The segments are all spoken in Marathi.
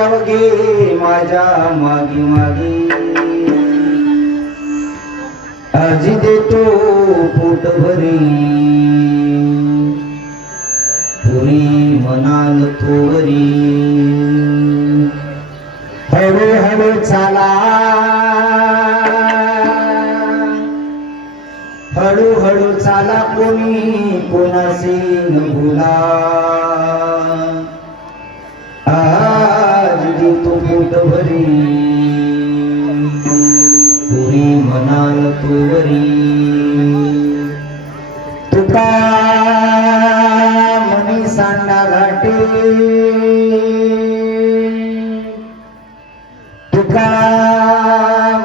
अवघे माझ्या मागी मागी आज देतो पोट भरी पुरी म्हणाल थोरी हळू हळू चाला हळू हळू चाला कोणी कोणाशी न भुला आज देतो पोट भरी पुरी म्हणाल तोवरी तुका मनी सांडा घाटे तुका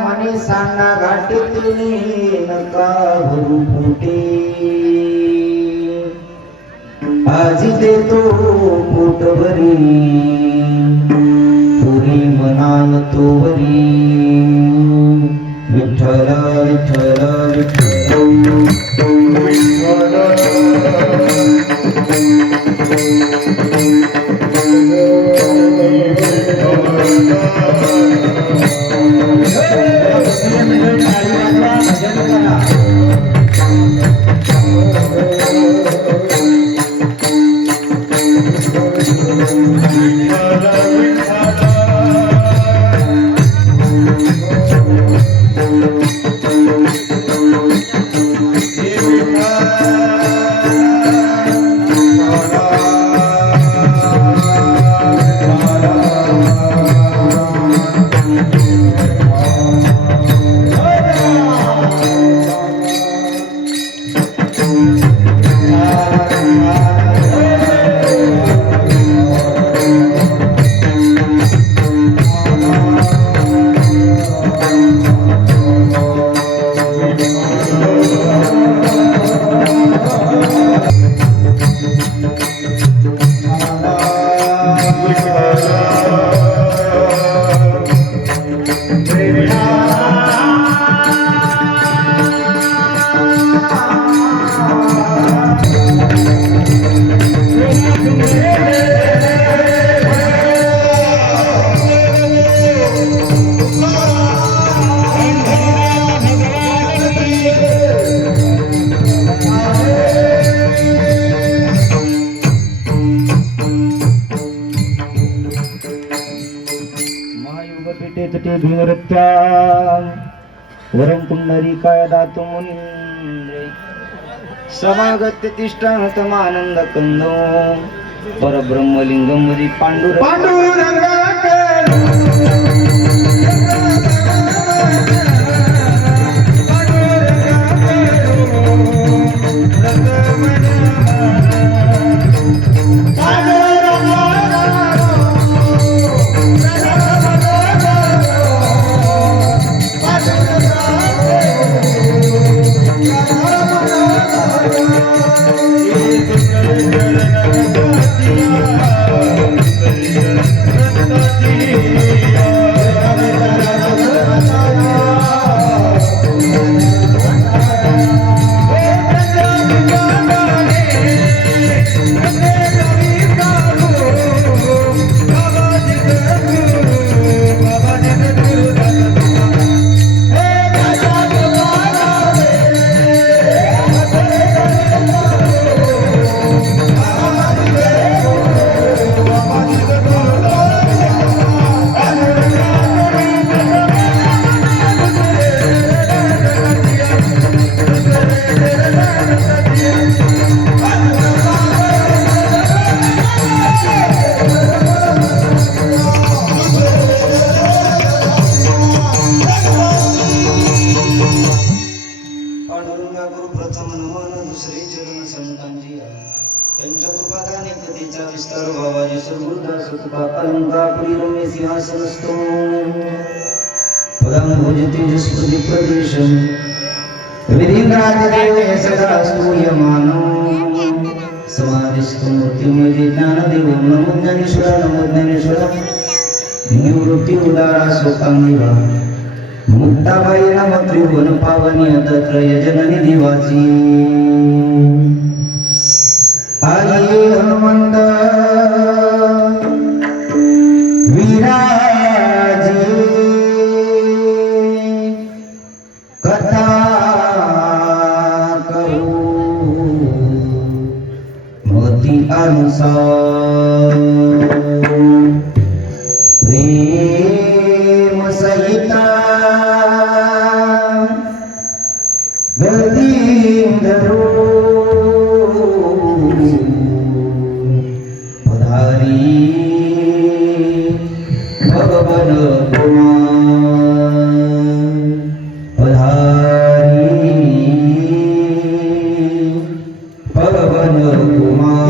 मनी सांडा घाटे तिने नका भरू पोटे आज देतो पोट भरी पुरी म्हणाल तोवरी विठ्ठल विठ्ठल विठ्ठल नृत्या वरं पुंडरीकाय दातु मुनींद्रे समागत्य तिष्ठानतमानंद कंदो परब्रह्मलिंगम मधी त्यांच्या कृपादाने कधीचा विस्तार भावाजी सर्वदास तुका अलंकापुरी रम्य सिंहासनस्थो पदं भुज तेजस्पति प्रदेशं विधिंद्रादिदेव सदा स्तूयमानो समाधिस्थो मूर्तिमय ज्ञानदेवं नमो ज्ञानेश्वर निवृत्ति उदारा शोकांगिवा मुक्ताबाई नम त्रिभुवन पावनी दत्रय जननी देवाची आये हनुमंत विराजे कथा करू मती अनुसार प्रेम सहिता गदींधरो भगवन कुमार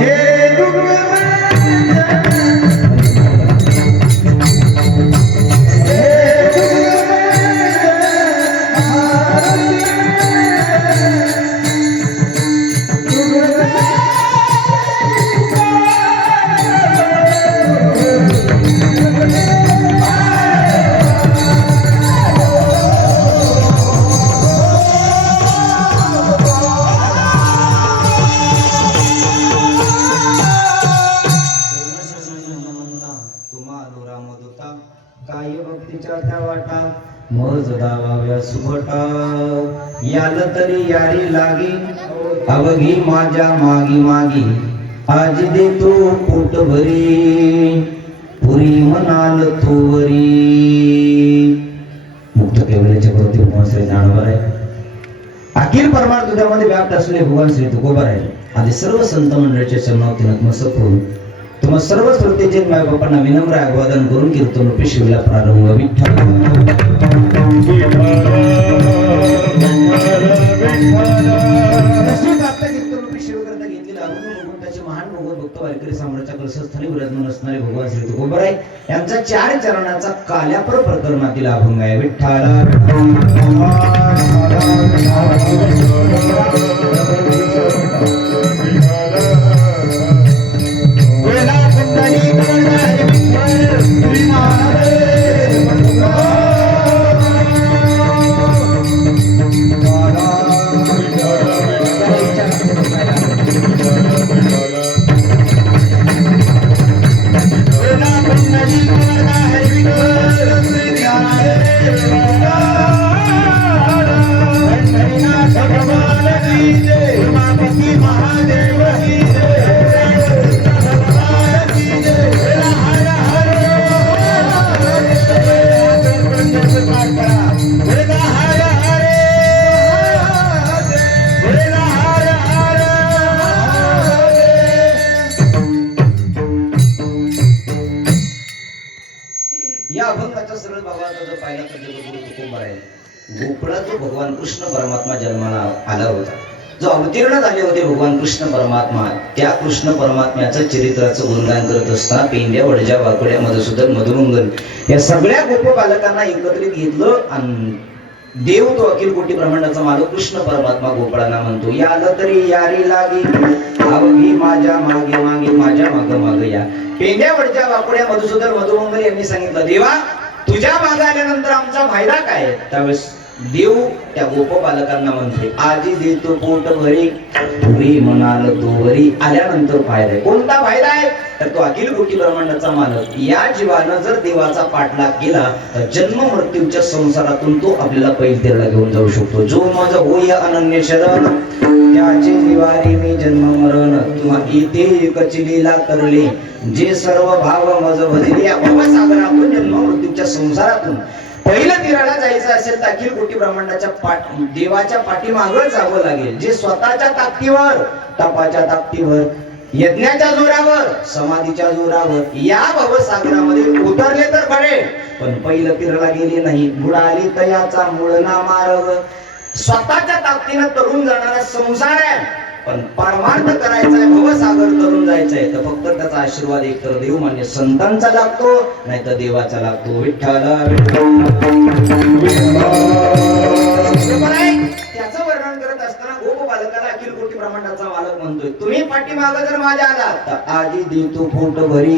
काय भक्तीच्या त्या वाटा मज दावाव्या सुभटा याल तरी यारी लागी अवघी माझ्या मागी मागी आज देतो पोट भरी पुरी म्हणाल थोवरी मुक्त केवळ्याच्या प्रती भगवान श्री ज्ञानोबा आहे अखिल परमार्थ दुधामध्ये व्याप्त असलेले भगवान श्री तुकोबा आहे आधी सर्व संत मंडळाच्या चरणावरती नतमस्तक होऊन तुम्हा सर्व श्रोतेचे माय बापांना विनम्र अभिवादन करून कीर्तन रूपी शिवला प्रारंभ विठ्ठल महान भगवत भक्त वारकरी साम्राज्याच्या कलशस्थानी विराजमान असणारे भगवान श्री तुकोबराय यांचा 4 चरणाचा काल्यापर प्रकरणातील अभंग आहे विठ्ठला भगवान भगवान कृष्ण परमात्मा जन्माला आला होता. जो अवतीर्ण झाले होते भगवान कृष्ण परमात्मा, त्या कृष्ण परमात्म्याचं चरित्राचं गुणगान करत असताना पेंड्या, वडजा, वाकड्या, मधुसूदन, मधुमंगल या सगळ्या गोप बालकांना एकत्रित घेतलं आणि देव तो अखिल कोटी ब्रह्मांडाचा मालक कृष्ण परमात्मा गोपाळांना म्हणतो, याल तरी यारी लागी अवघी माझ्या मागे मागे माझ्या माग माग या. पेंड्या, वडजा, वाकड्या, मधुसूदन, मधुमंगल यांनी सांगितलं, देवा तुझ्या मागे आल्यानंतर आमचा फायदा काय? त्यावेळेस देव त्या गोपबालकांना म्हणते, आजी देतो पोट भरी पुरी म्हणाल तो वरी. आल्यानंतर फायदा आहे. कोणता फायदा आहे? तर तो अखिल कोटी ब्रह्मांडाचा मालक या जीवानं जर देवाचा पाठलाग केला तर जन्म मृत्यूच्या संसारातून तो आपल्याला पैलतीरला घेऊन जाऊ शकतो. जो माझा होय अनन्य शरण त्याचे निवारी मी जन्म मरण, किंवा इथे एकची लीला करले जे सर्व भाव मज भजले. या भवसागरातून जन्म मृत्यूच्या संसारातून पहिलं तीराला जायचं असेल तर अखिल कोटी ब्रह्मांडाच्या देवाच्या पाठीमागं जावं लागेल. जे स्वतःच्या ताकदीवर, तपाच्या ताकदीवर, यज्ञाच्या जोरावर, समाधीच्या जोरावर या भवसागरामध्ये उतरले तर बरे, पण पहिलं तीराला गेले नाही. बुडाली तयाचा मूळ ना मार्ग. स्वतःच्या ताकदीनं तरुण जाणारा संसार आहे, पण परमार्थ करायचा आहे, भवसागर तरुण जायचंय तर फक्त त्याचा आशीर्वाद एक तर देवमान्य संतांचा लागतो, नाही तर देवाचा लागतो. विठ्ठल त्याचं वर्णन करत असताना गोप बालकाला अखिल कोटी ब्रह्मांडाचा मालक म्हणतोय, तुम्ही पाठीमाग जर माझ्या आलात तर आजी देतो पोट भरी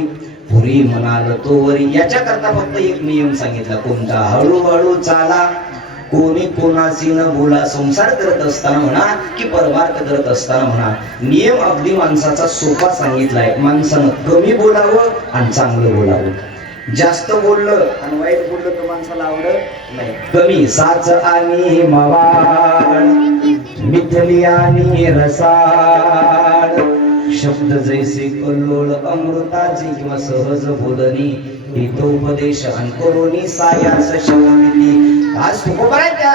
पुरी म्हणाल तो वरी. याच्या करता फक्त एक नियम सांगितला, कोणता? हळूहळू चाला, कोणी कोणाशी न बोला. संसार करत असताना म्हणा की परमार्थ करत असताना म्हणा, नियम अगदी माणसाचा सोपा सांगितलाय. माणसानं कमी बोलावं आणि चांगलं बोलावं. जास्त बोललं आणि वाईट बोललं तर माणसाला आवडत नाही. कमी साच आणि मवाळ, मिथली आणि रसाळ, शब्द जैसे कल्लोळ अमृताची किंवा सहज बोलणी, हितोपदेश आणि करोनी सायास शब्दिती. आज तुकोबा आहे त्या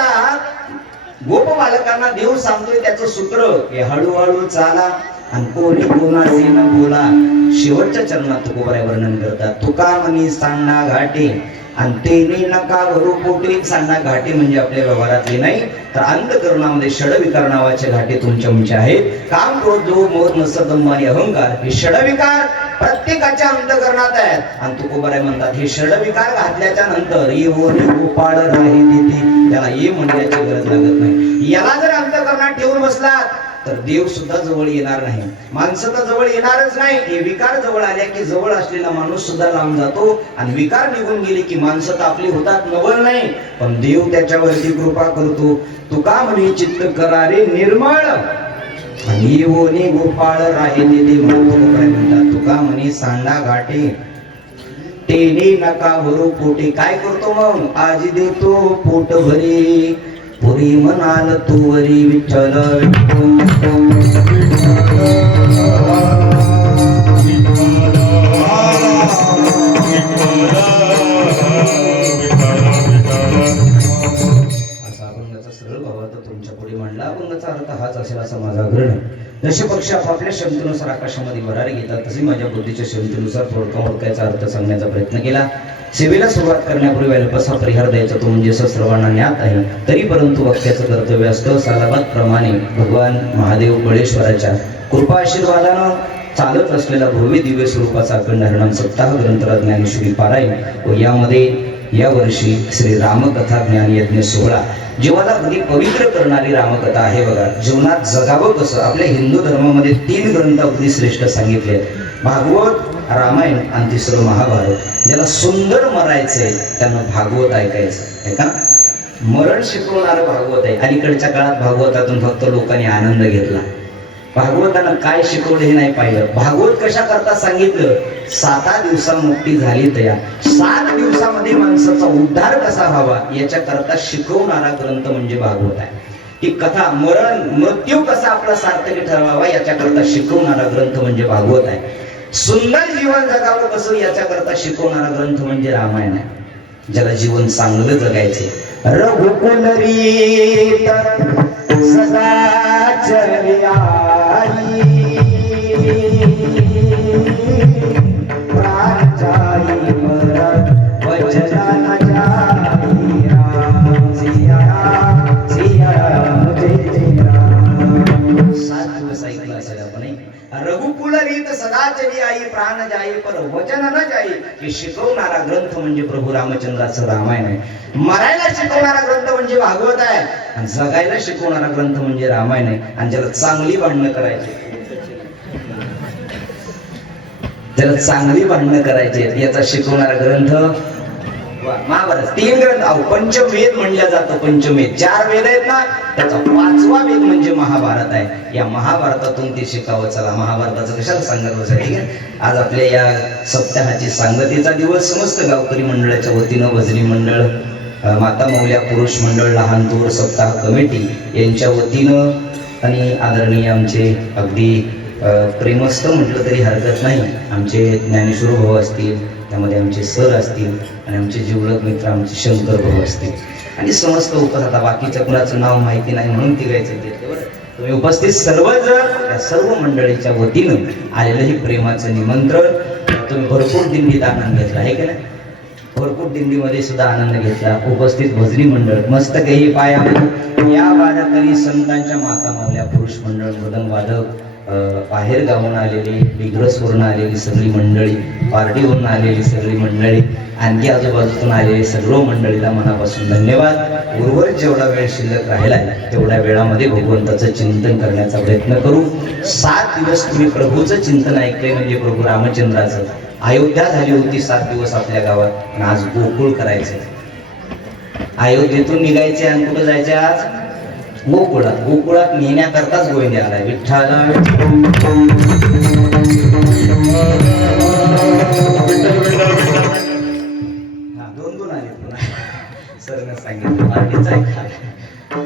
गोप बालकांना देव सांगतोय त्याचं सूत्र, हे हळूहळू चाला आणि कोणी कोणाशी न बोला. शेवटच्या चरणात तुकोबा वर्णन करतात, तुका म्हणी सांडा घाटे आणि तेने नका भरू पोटे. सांडा घाटे म्हणजे आपल्या व्यवहारातले नाही, तर अंतकरणामध्ये षडविकार नावाचे घाटे तुमच्या आहेत. काम, क्रोध, लोभ, मोह, मत्सर, दंभ आणि अहंकार हे षडविकार प्रत्येकाच्या अंतकरणात आहेत. आणि तुकोबाराय म्हणतात, हे षडविकार घातल्याच्या नंतर ये गोपाळ राही देते, त्याला ये म्हणण्याची गरज लागत नाही. याला जर अंतकरणात ठेवून बसलात तर देव सुद्धा जवळ येणार नाही, माणसं तर जवळ येणारच नाही. हे विकार जवळ आल्या की जवळ असलेला माणूस सुद्धा लांब जातो, आणि विकार निघून गेले की माणसं तर आपली होतात, नवल नाही, पण देव त्याच्यावरती कृपा करतो. तुका म्हणे चित्त करारे निर्मळ आणि येवोनी गोपाळ राहे देते. म्हणतात तुका म्हणे सांडा घाटे तेने नका भरू पोटे. काय करतो मग? आजी देतो पोट भरी पुरी म्हणाल तू वरी. विठ्ठल असा अभंगाचा सरळ भावार्थ तुमच्या पुढे मांडला. अभंगाचा अर्थ हाच असेल असा माझा ग्रहण. जसे पक्षी आपापल्या क्षमतेनुसार आकाशामध्ये भरारी घेतात, तसे माझ्या बुद्धीच्या क्षमतेनुसार थोडका मोडक्याचा अर्थ सांगण्याचा प्रयत्न केला. सेवेला सुरुवात करण्यापूर्वी अल्पसा परिहार द्यायचा तो म्हणजे सर्वांना ज्ञात आहे, तरी परंतु वक्त्याचं कर्तव्य असतं. सालाबाद प्रमाणे भगवान महादेव बळेश्वराच्या कृपा आशीर्वादानं चालत असलेला भव्य दिव्य स्वरूपाचा अखंड हरिनाम सप्ताह ग्रंथराज ज्ञानेश्वरी पारायण व यामध्ये यावर्षी श्री रामकथा ज्ञान यज्ञ सोहळा, जीवाला अगदी पवित्र करणारी रामकथा आहे. बघा, जीवनात जगावं कसं. आपल्या हिंदू धर्मामध्ये 3 ग्रंथ अगदी श्रेष्ठ सांगितले आहेत, भागवत, रामायण आणि तिसरं महाभारत. ज्याला सुंदर मरायचंय त्यानं भागवत ऐकायचं आहे का. मरण शिकवणारं भागवत आहे. अलीकडच्या काळात भागवतातून फक्त लोकांनी आनंद घेतला. भागवतानं काय शिकवलं हे नाही पाहिलं. भागवत कशा करता सांगितलं, 7 दिवसा मुक्ती झाली तया 7 दिवसामध्ये माणसाचा उद्धार कसा व्हावा याच्या करता शिकवणारा ग्रंथ म्हणजे भागवत आहे. ही कथा, मरण मृत्यू कसा आपला सार्थकी ठरवावा याच्या करता शिकवणारा ग्रंथ म्हणजे भागवत आहे. सुंदर जीवन जगावं कसं याच्या करता शिकवणारा ग्रंथ म्हणजे रामायण आहे. ज्याला जीवन चांगलं जगायचे, रघुकुल रीत सदा चरियाई प्राण जाई मरण वचन न जाई. सिया राम दिवस ऐकलं असेल आपण. रघुकुल रीत सदा चली आई, प्राण जाई पर वचन न जाई. की शिकवणारा ग्रंथ म्हणजे प्रभू रामचंद्राचं रामायण आहे. मरायला शिकवणारा ग्रंथ म्हणजे भागवत आहे, आणि जगायला शिकवणारा ग्रंथ म्हणजे रामायण आहे. आणि ज्याला चांगली भांडणं करायची, ज्याला चांगली भांडणं करायची याचा शिकवणारा ग्रंथ महाभारत. 3 ग्रंथ, पंचवेद म्हणलं जातं. पंचवेद 4 वेद आहेत ना, त्याचा 5वा वेद म्हणजे महाभारत आहे. या महाभारतातून ते शिकावं. चला, महाभारताचं कशाला सांगत बसा. ठीक आहे, आज आपल्या या सप्ताहाची सांगतेचा दिवस. समस्त गावकरी मंडळाच्या वतीनं भजनी मंडळ, माता मौल्या पुरुष मंडळ, लहान थोर सप्ताह कमिटी यांच्या वतीनं आणि आदरणीय आमचे अगदी प्रेमस्थ म्हटलं तरी हरकत नाही, आमचे ज्ञानेश्वर भाऊ असतील, त्यामध्ये आमचे सर असतील, आणि आमचे जीवलग मित्र आमचे शंकर भाऊ असतील, आणि समस्त उपस्थित. बाकीच्या कुणाचं नाव माहिती नाही म्हणून तिघायचं घेतलं बरं. तुम्ही उपस्थित सर्वजण या सर्व मंडळीच्या वतीनं आलेलं हे प्रेमाचं निमंत्रण. तुम्ही भरपूर दिंडीत आनंद घेतला आहे की नाही? भरपूर दिंडीमध्ये सुद्धा आनंद घेतला. उपस्थित भजनी मंडळ मस्त काही पायामध्ये या वारकरी संतांच्या माता मावल्या पुरुष मंडळ, मृदंग वादक, बाहेर गावून आलेली, डिग्रसवरून आलेली सगळी मंडळी, पार्टीवरून आलेली सगळी मंडळी, आणखी आजूबाजूतून आलेली सर्व मंडळीला मनापासून धन्यवाद. उर्वरित जेवढा वेळ शिल्लक राहिलाय तेवढ्या वेळामध्ये भगवंताचं चिंतन करण्याचा प्रयत्न करू. 7 दिवस तुम्ही प्रभूचं चिंतन ऐकले, म्हणजे प्रभू रामचंद्राचं. अयोध्या झाली होती 7 दिवस आपल्या गावात, आणि आज गोकुळ करायचंय. अयोध्येतून निघायचे आणि कुठं जायचे? आज गोकुळात. गोकुळात नेण्याकरताच गोविंद आलाय. विठ्ठल दोन आले सरनं सांगितलं.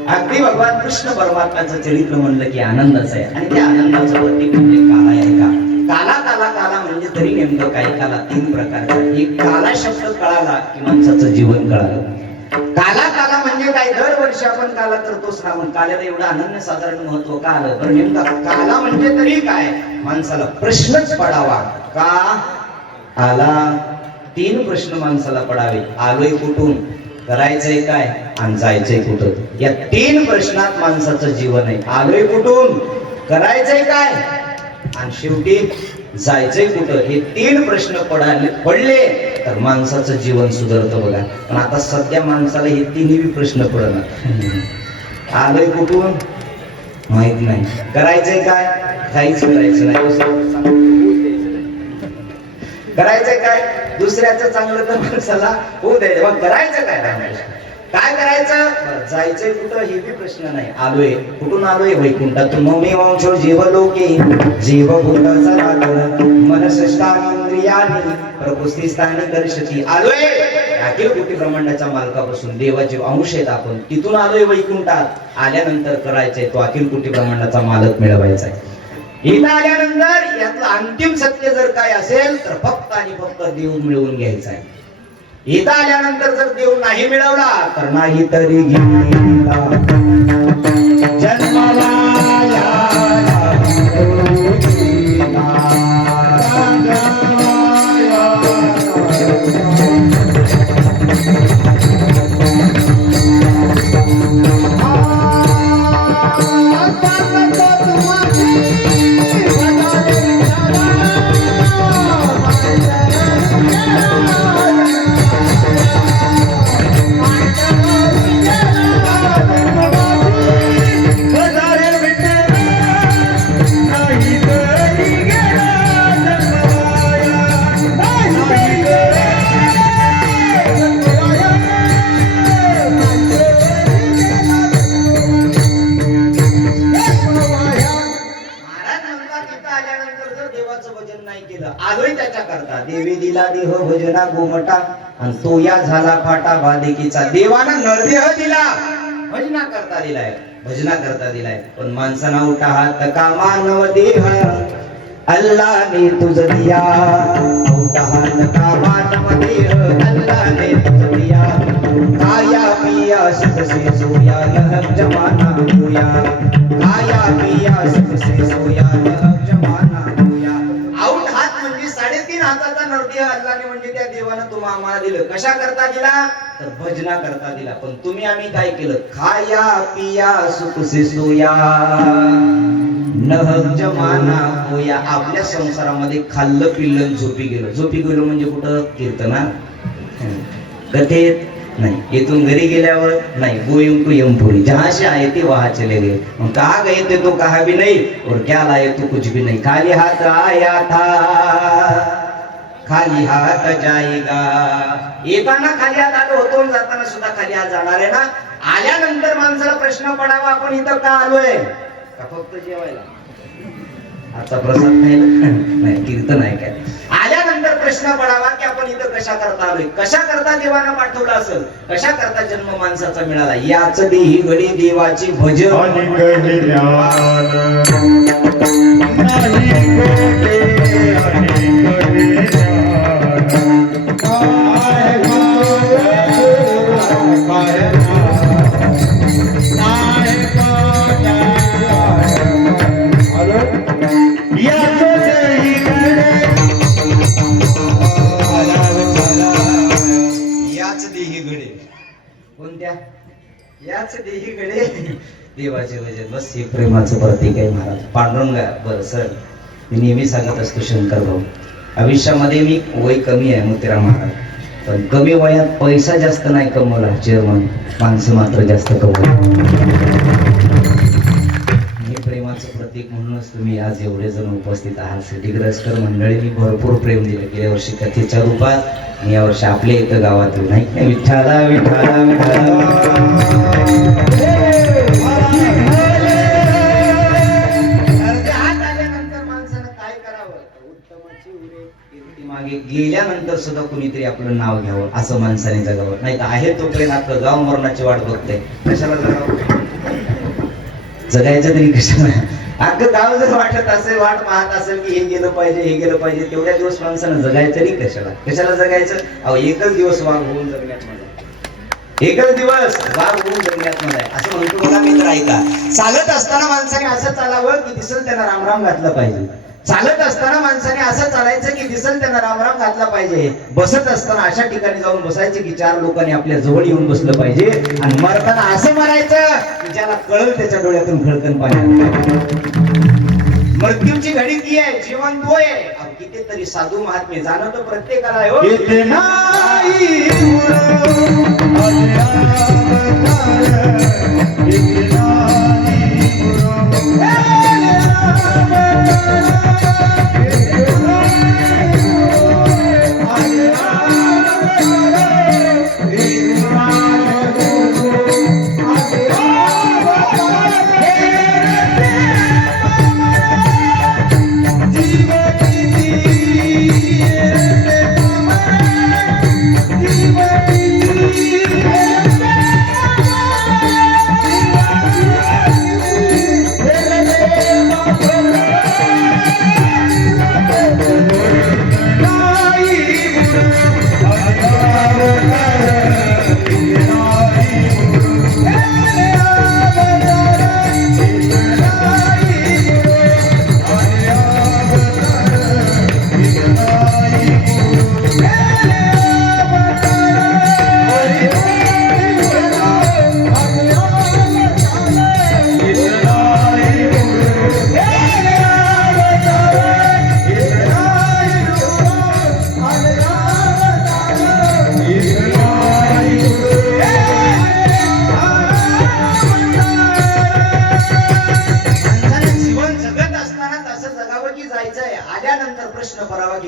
अगदी भगवान कृष्ण परमात्म्याचं चरित्र म्हणलं की आनंदाचं आहे, आणि त्या आनंदाचं प्रतीक म्हणजे काला आहे. का काला काला काला म्हणजे तरी नेमकं काय? काला 3 प्रकारचा. एक काला शब्द कळाला की माणसाचं जीवन कळालं. काला काला म्हणजे काय? दरवर्षी आपण काला करतो श्रावण. काल्याला एवढं अनन्य साधारण महत्व का आलं? पण नेमका काला म्हणजे तरी काय? माणसाला प्रश्नच पडावा. का आला? 3 प्रश्न माणसाला पडावे. आलोय कुठून, करायचंय काय, आणि जायचंय कुठं? या 3 प्रश्नात माणसाचं जीवन आहे. आलोय कुठून, करायचंय काय, आणि शेवटी जायचंय कुठं? हे 3 प्रश्न पडले तर माणसाचं जीवन सुधारतं बघा. पण आता सध्या माणसाला हे 3ही प्रश्न पडणार. आलोय कुठून माहित नाही, करायचंय काय, काहीच करायचं नाही. करायचंय काय, दुसऱ्याचं चांगलं तर माणसाला होऊ द्यायचं. मग करायचं काय, काय करायचं, जायचंय कुठं हे बी प्रश्न नाही. आलोय कुठून? आलोय वैकुंठातून. मौनी वंशो जीवलोके जीवभूत सनातन मनसष्टांद्रियानी प्रकृतिस्थानी कर्षती. आलोय अखिल कोटी ब्रह्मांडाच्या मालकापासून, देवाचे अंश आहेत आपण, तिथून आलोय वैकुंठात. आल्यानंतर करायचंय तो अखिल कोटी ब्रह्मांडाचा मालक मिळवायचा आहे. इथं आल्यानंतर यातलं अंतिम सत्य जर काय असेल तर फक्त आणि फक्त देव मिळवून घ्यायचा आहे. इथं आल्यानंतर जर देव नाही मिळवला तर नाही तरी जन्माला देवी दिला देह भजना गोमटा, आणि तो या झाला फाटा भादेकीचा. देवानं नरदेह दिला, भजना करता दिलाय, भजना करता दिलाय. पण माणसाना उठा हात का मानव देह अल्लाने तुझ दिया. उठा हात का मानव देह अल्लाने तुझ दिया. काया पिया सुख से सोया यह जमाना होया. काया पिया सुख से सोया यह जमाना होया. आउट हात म्हणजे 3.5 हाताचा देह अल्लाने म्हणजे त्या देवानं तुम्हा आम्हाला दिलं. कशा करता दिला? तर भजना करता दिला. पण तुम्ही आम्ही काय केलं? खाया पिया सुख से सोया नह जमाना होया. आपल्या संसारामध्ये खाल्लं पिल्लं झोपी गेलो. झोपी गेलो म्हणजे कुठं? कीर्तनात, कथेत नाही, इथून घरी गेल्यावर नाही, गोयम को यमपुरी जहां से आए थे वहां चले गए. कहा गए थे तो कहा भी नहीं और क्या लाए तो कुछ भी नहीं. खाली हाथ आया था खाली हाथ जाएगा. येताना खाली हात आलो होतो, जाताना सुद्धा खाली हात जाणार आहे ना. आल्यानंतर माणसाला प्रश्न पडावा, आपण इथं का आलोय? का फक्त जेवायला? आजचा प्रसाद नाही, कीर्तन आहे काय? आल्यानंतर प्रश्न पडावा की आपण इथं कशा करता आलोय, कशा करता देवानं पाठवलं असेल, कशा करता जन्म माणसाचा मिळाला. याच देही घडी देवाची भजन कोणत्या? याच देही घडे देवाचे भजन. बस हे प्रेमाचं प्रतीक आहे महाराज. पांडुरंगा बरं सर, मी नेहमी सांगत असतो शंकर भाऊ, आयुष्यामध्ये मी वय कमी आहे मोतीराम महाराज, पण कमी वयात पैसा जास्त नाही कमवला चेअरमन, माणसं मात्र जास्त कमवली. हे प्रेमाचं प्रतीक म्हणूनच तुम्ही आज एवढे जण उपस्थित आहात. सिटीग्रस्कर मंडळींनी भरपूर प्रेम दिलं गेल्या वर्षी कथेच्या रूपात, आणि यावर्षी आपल्या इथं गावात येऊ नाही. विठ्ठला विठ्ठला विठ्ठला मागे गेल्यानंतर सुद्धा कुणीतरी आपलं नाव घ्यावं, असं माणसाने जगावं. नाही तर आहे तोपर्यंत आपलं गाव मरणाची वाट बघते. कशाला जगावं? जगायचं तरी कशाला? अख्खं गाव जर वाटत असेल, वाट पाहत असेल की हे गेलं पाहिजे, हे गेलं पाहिजे, तेवढ्या दिवस माणसानं जगायचं तरी कशाला? कशाला जगायचं? अहो, एकच दिवस वाघ होऊन जगण्यात मजा, एकच दिवस वाघ होऊन जगण्यात मजा आहे, असं म्हणतो बघा मित्र. ऐका, चालत असताना माणसाने असं चालावं की दिसल त्यांना रामराम घातलं पाहिजे. चालत असताना माणसाने असं चालायचं की दिसल त्यांना रामराम घातला पाहिजे. बसत असताना अशा ठिकाणी जाऊन बसायचे की 4 लोकांनी आपल्या जवळ येऊन बसलं पाहिजे. आणि मरताना असं मरायचं की ज्याला कळल त्याच्या डोळ्यातून खळकण पाणी. मृत्यूची घडी ती आहे, जीवन तो आहे. कितीतरी साधू महात्मे जाणं तर प्रत्येकाला आहे हो.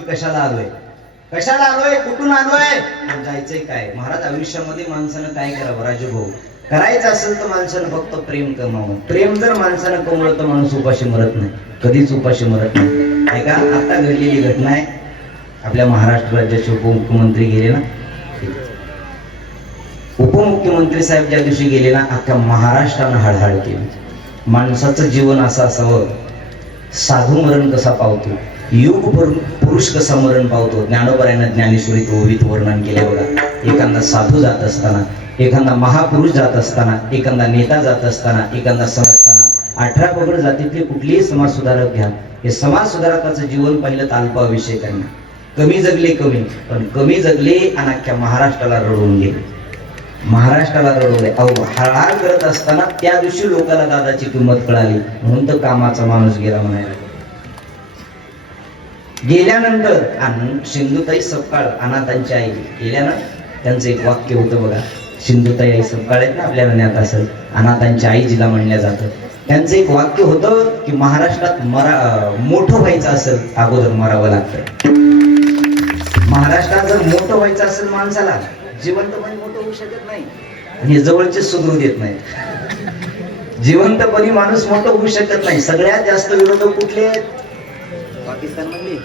कशाला आलोय, कशाला आलोय, कुठून आलोय, जायचंय काय? महाराज, आयुष्यामध्ये माणसानं काय करावं राजूभाऊ? करायचं असेल तर माणसानं फक्त प्रेम कमावं. प्रेम जर माणसानं कमवलं तर माणूस उपाशी मरत नाही, कधीच उपाशी मरत नाही. ऐका, आता घडलेली घटना आहे. आपल्या महाराष्ट्र राज्याचे उपमुख्यमंत्री गेले ना, उपमुख्यमंत्री साहेब ज्या दिवशी गेले ना, अख्ख्या महाराष्ट्रानं हळहळ केली. माणसाचं जीवन असं असावं, साधू मरण कसा पावतो, योग पुरुष कसा मरण पावतो. ज्ञानोबरायानं ज्ञानेश्वरीत ओवीत वर्णन केले बघा. एखादा साधू जात असताना, एखादा महापुरुष जात असताना, एखादा नेता जात असताना, एखादा सण असताना, 18 पगड जातीतले कुठलेही समाज सुधारक घ्या, हे समाज सुधारकाचं जीवन पाहिलं तर अल्पाविषय त्यांना. कमी जगले कमी, पण कमी जगले आणि अख्ख्या महाराष्ट्राला रडवून गेले. महाराष्ट्राला रडवले. अहो हळहळ करत असताना त्या दिवशी लोकांना दादाची किंमत कळाली, म्हणून तर कामाचा माणूस गेला म्हणायला. गेल्यानंतर सिंधुताई सपकाळ अनाथांची आई गेल्या ना, त्यांचं एक वाक्य होतं बघा. सिंधुताई आई सपकाळ आहेत ना, आपल्या म्हणण्यात असेल अनाथांची आई जिला म्हणल्या जातं. त्यांचं एक वाक्य होतं की महाराष्ट्रात मोठं व्हायचं असेल अगोदर मरावं लागतं. महाराष्ट्रात जर मोठं व्हायचं असेल माणसाला, जिवंतपणे मोठं होऊ शकत नाही. आणि जवळचे सुधरू देत नाही. जिवंतपणे माणूस मोठं होऊ शकत नाही. सगळ्यात जास्त विरोधक कुठले आहेत? पाकिस्तान मधले.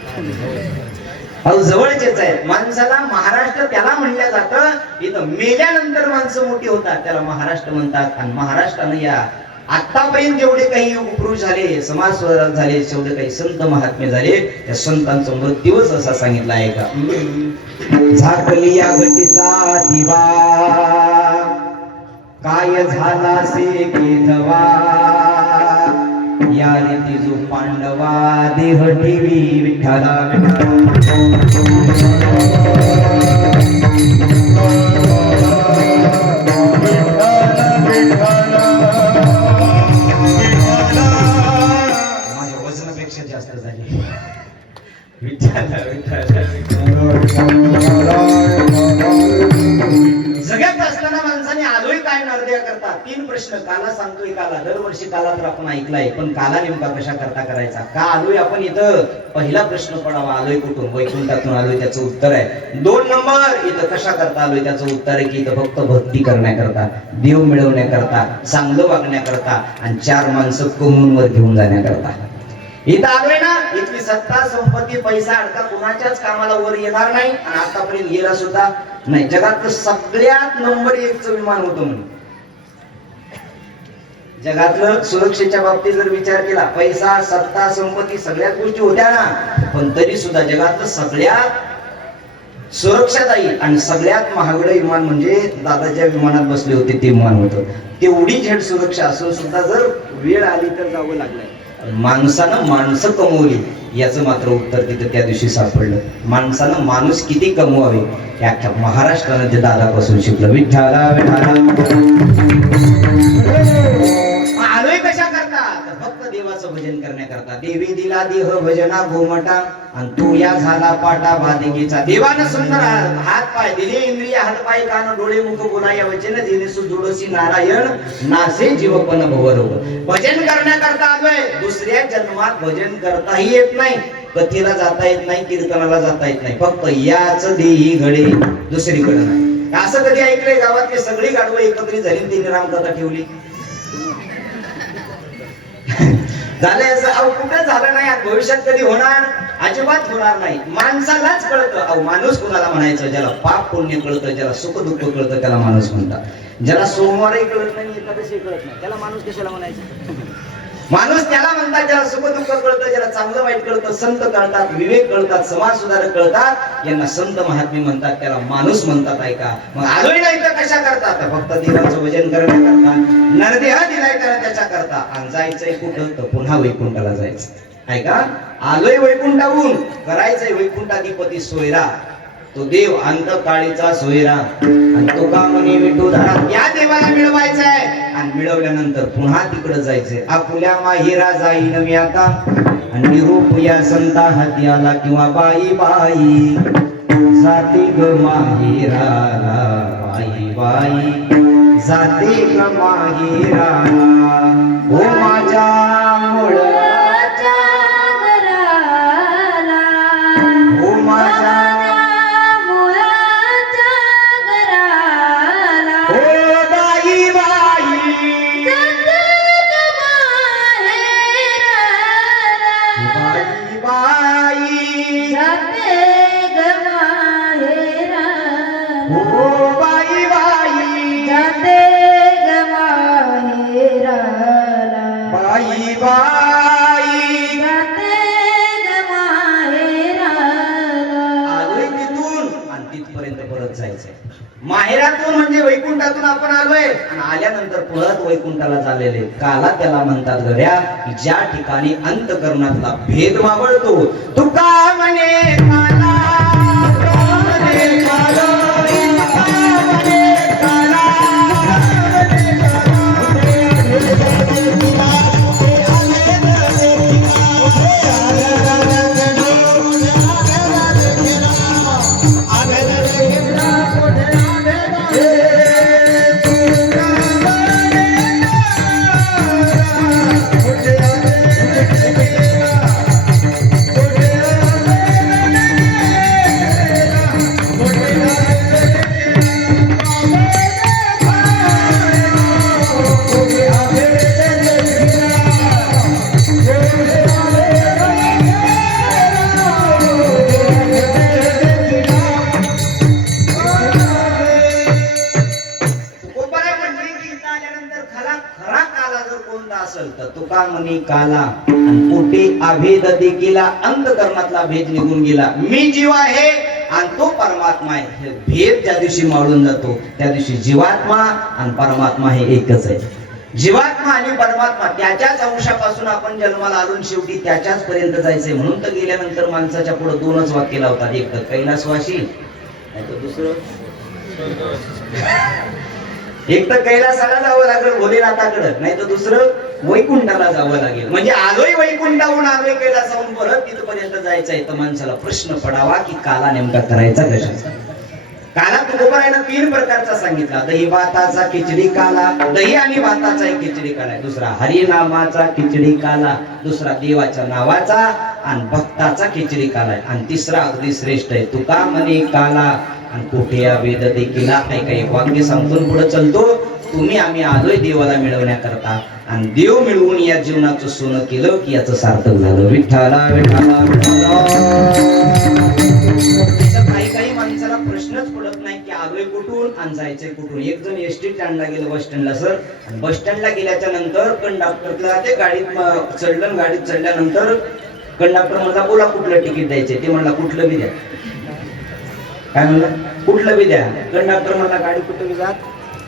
अहो जवळचेच आहेत. माणसाला महाराष्ट्र त्याला म्हणलं जातं, इथं मेल्यानंतर माणसं मोठी होतात त्याला महाराष्ट्र म्हणतात. आणि महाराष्ट्रानं या आतापर्यंत जेवढे काही युगपुरुष झाले, समाज सुधारक झाले, जेवढे काही संत महात्मे झाले, त्या संतांचा मृत्यूच असा सांगितला आहे का, झाकली या घटीचा दिवा, काय झाला से केधवा, या रीती जो पांडवा देह ठेवी विठ्ठला माझ्या वजनापेक्षा जास्त झाली. जगात असताना माणसाने आलोय काय नरद्या करता, 3 प्रश्न काला सांगतोय. काला दरवर्षी काला तर आपण ऐकलाय, पण काला नेमका कशा करता करायचा, का आलोय आपण इथं, पहिला प्रश्न पडावा. आलोय कुठून? वैकुंठातून आलोय, त्याचं उत्तर आहे. 2 नंबर, इथं कशा करता आलोय, त्याचं उत्तर आहे की इथं फक्त भक्ती करण्याकरता, देव मिळवण्याकरता, चांगलं वागण्याकरता, आणि 4 माणसं कमवून वर घेऊन जाण्याकरता इथं आलोय ना. इथली सत्ता संपत्ती पैसा अडका कुणाच्याच कामाला वर येणार नाही, आणि आतापर्यंत गेला सुद्धा नाही. जगातलं सगळ्यात नंबर 1चं विमान होतं म्हणून. जगातलं सुरक्षेच्या बाबतीत जर विचार केला, पैसा सत्ता संपत्ती सगळ्याच गोष्टी होत्या ना, पण तरी सुद्धा जगातलं सगळ्यात सुरक्षादायी आणि सगळ्यात महागडं विमान म्हणजे दादाच्या विमानात बसले होते ते विमान होतं. तेवढी झेड सुरक्षा असून सुद्धा जर वेळ आली तर जावं लागलंय. माणसानं माणसं कमवली याचं मात्र उत्तर तिथे त्या दिवशी सापडलं. माणसानं माणूस किती कमवावे हे अख्ख्या महाराष्ट्रानं ते दादापासून शिकलं. विठ्ठला विठ्ठला. आलोय कशा करता, फक्त देवाचं भजन करण्याकरता. देवी दिला देह भजना घोमटा, आणि तू या झाला पाटा भादिकेचा. देवानं सुंदर हात पाय दिले, इंद्रिय हात पाय कान डोळे मुख बोला, या वचन दिले सुजोडसी नारायण नासे जीवपण भवरोग. भजन करण्याकरता आलोय. दुसऱ्या जन्मात भजन करताही येत नाही, कथेला जाता येत नाही, कीर्तनाला जाता येत नाही. फक्त याच देही घडे, दुसरीकडे नाही. असं कधी ऐकलंय गावातली सगळी गाढवं एकत्रित झाली तिने रामकथा ठेवली? झालंय असं? अहो कुठं झालं नाही, भविष्यात कधी होणार? अजिबात होणार नाही. माणसालाच कळतं. अहो माणूस कुणाला म्हणायचं? ज्याला पाप पुण्य कळतं, ज्याला सुख दुःख कळतं त्याला माणूस म्हणतात. ज्याला सोमवारही कळत नाही, एकादशी कळत नाही, त्याला माणूस कशाला म्हणायचं? माणूस त्याला म्हणतात ज्याला सुख दुःख कळतं, ज्याला चांगलं वाईट कळतं, संत कळतात, विवेक कळतात, समाज सुधारक कळतात, यांना संत महात्मे म्हणतात, त्याला माणूस म्हणतात. ऐका, मग आलोय नाही तर कशा करतात? फक्त देवाचं भजन करण्याकरता, नरदेह दिलाय त्याला त्याच्या करता. आणि जायचंय कुठं? तर पुन्हा वैकुंठाला जायचं. ऐका, आलोय वैकुंठाहून, करायचंय वैकुंठाधिपती सोयरा, तो देव अंतकाळीचा सोयरा. आणि तो का म्हणे विठोधरा, या देवाला मिळवायचा आहे, आणि मिळवल्यानंतर पुन्हा तिकडे जायचंय. आपुल्या माहेरा जाईन मी आता, आणि निरूप या संता हाती आला, किंवा बाई बाई जाते ग माहेराला, बाई बाई जाते ग माहेराला. ओ माझ्या मुळाच्या घराला, ओ माझ्या माहेरातून म्हणजे वैकुंठातून आपण आलोय, आणि आल्यानंतर परत वैकुंठाला चाललेले. काला त्याला म्हणतात गड्या, ज्या ठिकाणी अंतकरणातला भेद मावळतो. तुका म्हणे काला तर तुका म्हणी काला आणि पोटे अभेद देखीला अंतकरणातला भेद निघून गेला. मी जीव आहे आणि तो परमात्मा आहे. हे भेद ज्या दिवशी मावळून जातो त्या दिवशी जीवात्मा आणि परमात्मा हे एकच आहे. जीवात्मा आणि परमात्मा त्याच्याच अंशापासून आपण जन्माला आलो, शेवटी त्याच्याच पर्यंत जायचंय. म्हणून तर गेल्यानंतर माणसाच्या पुढे दोनच वाक्य लावतात, एक तर कैलासवासी नाही तर दुसरं एक तर कैलासाला जावं लागेल भोलेनाथाकडे, नाही तर दुसरं वैकुंठाला जावं लागेल. म्हणजे आलोय वैकुंठाहून आलोय कैलासाहून परत तिथपर्यंत जायचंय. तर माणसाला प्रश्न पडावा की काला नेमका करायचा कशाचा. काला तुकोबारायनं 3 प्रकारचा सांगितला. दही भाताचा खिचडी काला, दही आणि भाताचा एक खिचडी काला, दुसरा हरिनामाचा खिचडी काला, दुसरा देवाच्या नावाचा आणि भक्ताचा खिचडी काला, आणि तिसरा अगदी श्रेष्ठ आहे तुका म्हणे काला आणि कोठे वेद देखीला. एक वाक्य सांगतो पुढे चलतो. तुम्ही आम्ही आलोय देवाला मिळवण्याकरता आणि देव मिळवून या जीवनाचं सोनं केलं की याचं सार्थक झालं. विठ्ठला विठ्ठला विठ्ठला. काही माणसाला प्रश्नच पडत नाही की आलोय कुठून आणि जायचंय कुठून. एक जण एसटी स्टँडला गेलं, बस स्टँडला सर, आणि बस स्टँडला गेल्याच्या नंतर कंडक्टरला ते गाडीत चढलं. गाडीत चढल्यानंतर कंडक्टर म्हणला बोला कुठलं तिकीट द्यायचंय. ते म्हणला कुठलं बी द्या. काय म्हणला कुठलं बी द्या. कंडक्टर म्हणला गाडी कुठं बी जात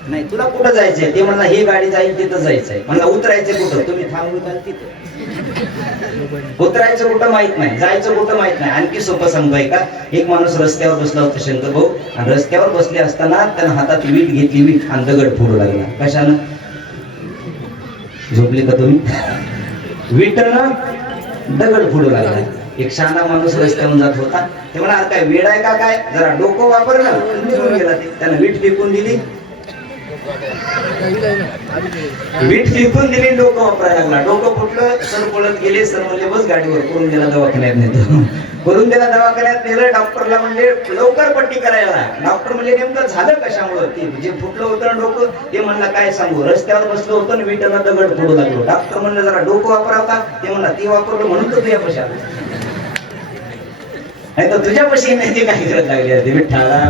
नाही, तुला कुठं जायचंय. ते म्हणला हे गाडी जाईल तिथं जायचंय. म्हणला उतरायचं कुठं. तुम्ही थांबवताल तिथं. उतरायचं कुठं माहित नाही, जायचं कुठं माहित नाही. आणखी सोपं सांगतोय का. एक माणूस रस्त्यावर बसला होता शंकर भाऊ, आणि रस्त्यावर बसले असताना त्यानं हातात वीट घेतली, वीट आणि दगड फोडू लागला. कशानं. झोपले का तुम्ही. वीटनं दगड फोडू लागला. एक शहाणा माणूस रस्त्यावरून जात होता. ते म्हणा काय वेळ आहे का काय, जरा डोकं वापरलं, निघून गेला. ते त्यानं वीट फेकून दिली, वीट फेकून दिली, डोकं वापरायला लागला. डोकं फुटलं, सर पळत गेले. सर म्हणले बस गाडीवर, करून गेला दवाखान्यात नेतो. करून गेला दवाखान्यात नेलं. डॉक्टरला म्हणजे लवकर पट्टी करायला. डॉक्टर म्हणजे नेमकं झालं कशामुळं. ते जे फुटलं होतं डोकं, ते म्हणलं काय सांगू, रस्त्यावर बसलं होतं आणि विटानं दगड फोडू लागलो. डॉक्टर म्हणलं जरा डोकं वापराव का. ते म्हणला ते वापरलं म्हणून तर तुझ्या पैसे आला, नाही तर तुझ्या पैसे नाही. ते काय करत लागले असते. विठ्ठला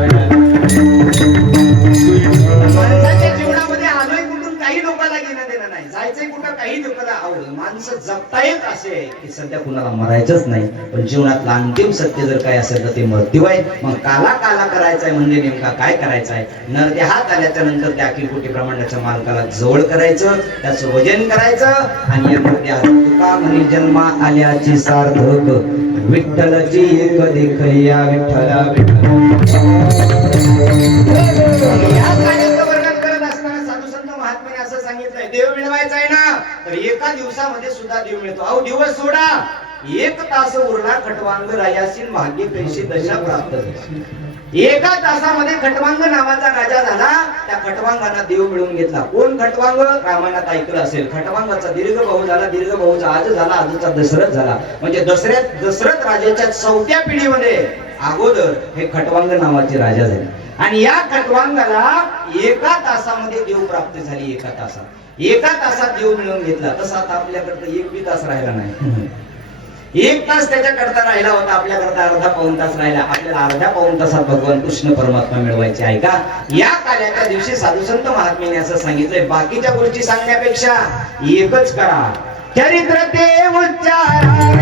माणसाच्या जीवनामध्ये आलोय कुठून काही लोकांना घेणं देणं नाही, जायचंय कुठं काही लोकांना आवड. माणसं जगतायत असे आहे की सध्या कुणाला मरायचंच नाही. पण जीवनातलं अंतिम सत्य जर काय असेल तर ते मृत्यू आहे. मग काला काला करायचाय म्हणजे नेमका काय करायचंय. नरदे हात आल्याच्या नंतर त्या अखिल कोटी ब्रह्मांडाच्या मालकाला जवळ करायचं, त्याचं वजन करायचं, आणि या नरद्या तुका म्हणे जन्मा आल्याची सार्थक विठ्ठलाची एक देखया. विठ्ठला या कार्याचं वर्णन करत असताना साधू संत महात्म्याने असं सांगितलंय, देव मिळवायचा आहे ना तर एका दिवसामध्ये सुद्धा देव मिळतो. अहो दिवस सोडा, 1 तास उरला खटवांग रायासीन भाग्य कैशी दशा प्राप्त झाली. एका तासामध्ये खटवांग नावाचा राजा झाला. त्या खटवांगाला देव मिळवून घेतला. कोण खटवांग. रामायणात ऐकलं असेल. खटवांगाचा दीर्घ भाऊ झाला, दीर्घ भाऊचा आज झाला, आजचा दशरथ झाला. म्हणजे दशरथ राजाच्या 4थ्या पिढीमध्ये अगोदर हे खटवांग नावाचे राजा झाले. आणि या खटवांगाला एका तासामध्ये देव प्राप्त झाली. एका तासात देव मिळवून घेतला. तसा आता आपल्याकडे 1 तास राहिला नाही. 1 तास त्याच्याकरता राहिला होता, आपल्याकरता अर्धा पाऊण तास राहिला. आपल्याला अर्ध्या पाऊण तासात भगवान कृष्ण परमात्मा मिळवायचे आहे का. या कार्याच्या दिवशी साधू संत महात्म्याने असं सांगितलंय, बाकीच्या गोष्टी सांगण्यापेक्षा एकच करा. चरित्र ते उच्चारा,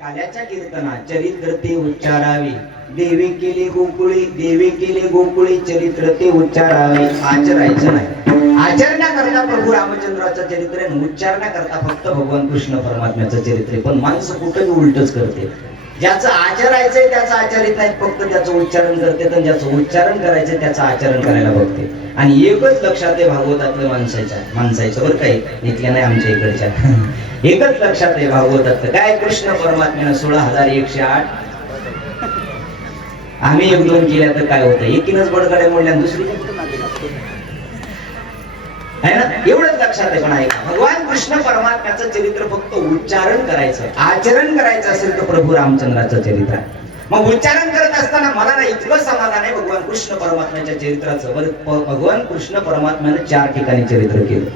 काल्याच्या कीर्तनात चरित्र ते उच्चारावे. देवे केले गोकुळी चरित्र ते उच्चारावे. आचरायचं नाही. आचरण्याकरता प्रभू रामचंद्राचं चरित्र आहे, उच्चारण्याकरता फक्त भगवान कृष्ण परमात्म्याचं चरित्र आहे. पण माणसं कुठेही उलटच करते. ज्याचं आचरायचंय त्याचं आचरित नाही, फक्त त्याचं उच्चारण करते. तर ज्याचं उच्चारण करायचंय त्याचं आचरण करायला बघते. आणि एकच लक्षात आहे भागवतातलं माणसाचं बरं काही इथल्या नाही आमच्या इकडच्या. एकच लक्षात आहे भागवतातलं काय, कृष्ण परमात्म्यानं 16,108 आम्ही 1-2 केल्या तर काय होतं, एकीनच बडगड्या मोडल्या दुसरी आहे ना. एवढंच लक्षात आहे. पण ऐका, भगवान कृष्ण परमात्म्याचं चरित्र फक्त उच्चारण करायचं, आचरण करायचं असेल तर प्रभू रामचंद्राचं चरित्र आहे. मग उच्चारण करत असताना मला ना इतकं समाधान आहे भगवान कृष्ण परमात्म्याच्या चरित्राचं. बरं, भगवान कृष्ण परमात्म्यानं 4 ठिकाणी चरित्र केलं.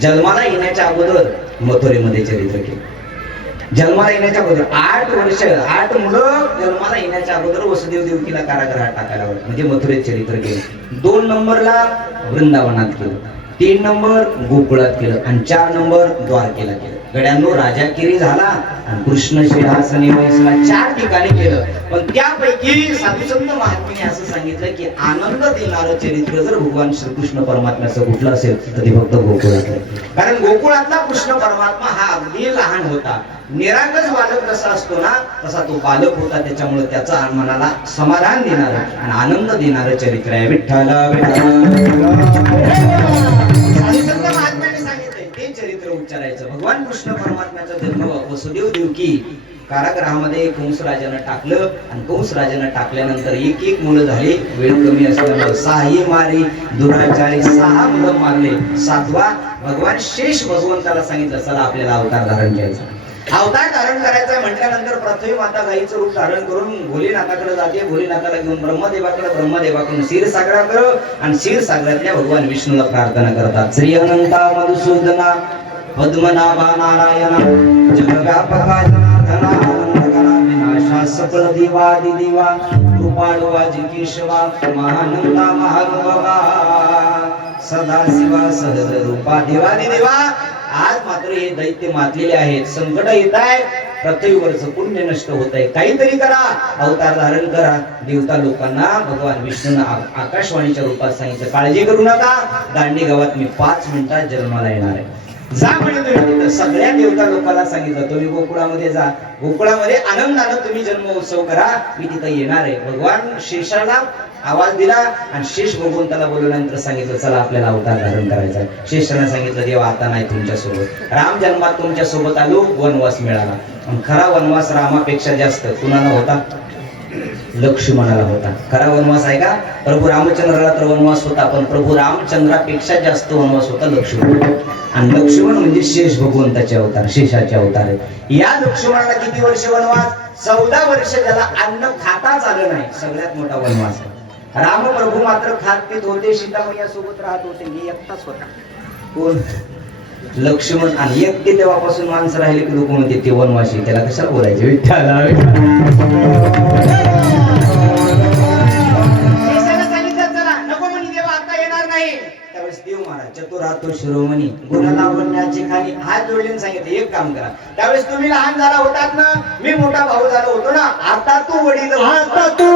जन्माला येण्याच्या अगोदर मथुरेमध्ये चरित्र केलं. जन्माला येण्याच्या अगोदर 8 वर्ष 8 मुलं जन्माला येण्याच्या अगोदर वसुदेव देवकीला कारागृहात टाकायला होतं, म्हणजे मथुरेत चरित्र केलं. 2 नंबरला वृंदावनात केलं, 3 नंबर गोकुळात केलं आणि 4 नंबर द्वारकेला केलं. गड्यांनो, राजा किरी झाला आणि कृष्ण सिंहासनी बसला. 4 ठिकाणी केलं. पण त्यापैकी साधुसंत महात्म्याने असं सांगितलं की आनंद देणारं चरित्र जर भगवान श्रीकृष्ण परमात्म्याचं कुठलं असेल तर ते फक्त गोकुळातलं. कारण गोकुळातला कृष्ण परमात्मा हा अगदी लहान होता. निरागस बालक जसा असतो ना तसा तो बालक होता. त्याच्यामुळे त्याचा मनाला समाधान देणारं आणि आनंद देणारं चरित्र आहे. विठ्ठला साधुसंत महात्म्याने सांगितलंय ते चरित्र उच्चारायचं. भगवान कृष्ण परमात्म्याचा जन्म वसुदेव देवकी कारागृहामध्ये कंस राजानं टाकलं आणि कंस राजानं टाकल्यानंतर 1 मुलं झाली. वेळ कमी असल्यामुळे 6 मारी दुराचारी 6 मुलं मारले. 7वा भगवान शेष भगवंताला सांगितलं चला आपल्याला अवतार धारण करायचा. अवतार धारण करायचा म्हटल्यानंतर पृथ्वी माता गाईचं रूप धारण करून भोलेनाथाकडे जाते. भोलेनाथाला घेऊन ब्रह्मदेवाकडे क्षीरसागराकडे आणि क्षीरसागरातल्या भगवान विष्णूला प्रार्थना करतात. श्री अनंता मधुसूदना पद्मनाभा नारायणा जगव्यापका जनार्दना आनंदघना विनाशा सकळ देवादि देवा कृपाळू केशवा महानंदा महानुभावा सदाशिवा सहज रूपा देवादि देवा. आज मात्र हे दैत्य मातलेले आहेत, संकट येत आहे, पृथ्वीवरचं पुण्य नष्ट होत आहे. काहीतरी करा, अवतार धारण करा. देवता लोकांना भगवान विष्णूने आकाशवाणीच्या रूपात सांगितलं काळजी करू नका, दांडी गावात मी 5 मिनिटात जन्माला येणार आहे. जा म्हणे तुम्ही तिथं. सगळ्या देवता लोकांना सांगितलं तुम्ही गोकुळामध्ये जा, गोकुळामध्ये आनंदानं तुम्ही जन्म उत्सव करा, मी तिथं येणार आहे. भगवान शेषाला आवाज दिला आणि शेष भगवंताला बोलवल्यानंतर सांगितलं चला आपल्याला अवतार धारण करायचा आहे. शेषाने सांगितलं देवा आता नाही तुमच्या सोबत. राम जन्मात तुमच्या सोबत आलो, वनवास मिळाला. आणि खरा वनवास रामापेक्षा जास्त कुणाला होता? लक्ष्मणाला होता. खरा वनवास आहे का? प्रभू रामचंद्राला तर वनवास होता, पण प्रभू रामचंद्रापेक्षा जास्त वनवास होता लक्ष्मण. आणि लक्ष्मण म्हणजे शेष भगवंताचे अवतार, शेषाचे अवतार आहे. या लक्ष्मणाला किती वर्ष वनवास? 14 वर्ष. ज्याला अन्न खाताच आलं नाही, सगळ्यात मोठा वनवास आहे. राम प्रभू मात्र खात पित होते, सीतामैया सोबत राहत होते. हे एकटाच होता. कोण? लक्ष्मण. आणि एकटे तेव्हापासून माणसं राहिले की लोक म्हणते ते वनवासी, त्याला कशाला बोलायचे? विठ्ठला देव महाराज चतुरातो शिरोमणी गुण लावण्याची खाली हात जोडले सांगितले एक काम करा. त्यावेळेस तुम्ही लहान झाला होतात ना, मी मोठा भाऊ झालो होतो ना, आता तू वडील, आता तू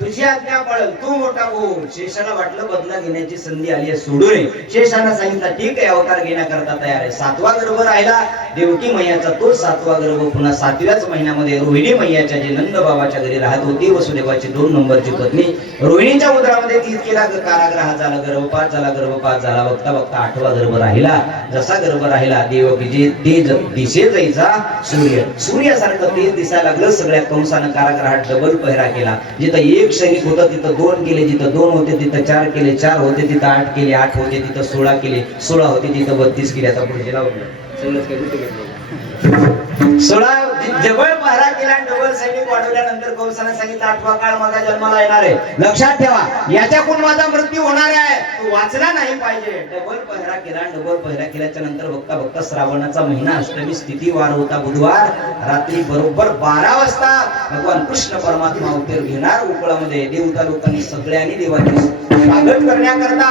तुझी आज्ञा वाळल तू मोठा हो. शेषाला वाटलं बदला घेण्याची संधी आली आहे सोडू नये. शेषानं सांगितलं ठीक आहे, अवतार घेण्याकरता तयार आहे. 7वा गर्भ राहिला देवकी मैयाचा, तो 7वा गर्भ पुन्हा 7व्याच महिन्यामध्ये रोहिणी मैयाच्या जे नंद बाबाच्या घरी राहत होती, वसुदेवाची 2 नंबरची पत्नी रोहिणीच्या उदरामध्ये ती केला कारागृह झाला, गर्भपात झाला. बघता बघता 8वा गर्भ राहिला. जसा गर्भ राहिला देवकी जे तेज दिशे जायचा सूर्यासारखं तेज दिसायला लागलं. सगळ्या कंसानं कारागृहात डबल पहिरा केला. जिथं 1 सैनिक होतं तिथं 2 केले, जिथं 2 होते तिथं 4 केले, 4 होते तिथं 8 केले, 8 होते तिथं 16 केले, 16 होते तिथं 32 केले. आता पुढे सगळंच काही 16 जबळ पहरा केला. डबल सैनिक वाढवल्यानंतर कंसाने सांगितलं 8वा काळ माझा जन्माला येणार आहे. लक्षात ठेवा, याच्याकडून माझा मृत्यू होणार आहे, तू वाचला नाही पाहिजे. डबल पहरा केल्याच्या नंतर बघता बघता श्रावणाचा महिना, अष्टमी स्थिती वार होता बुधवार. रात्री बरोबर 12 वाजता भगवान कृष्ण परमात्मा अवतार घेणार गोकुळामध्ये. देवता लोकांनी सगळ्यांनी देवाचे स्वागत करण्याकरता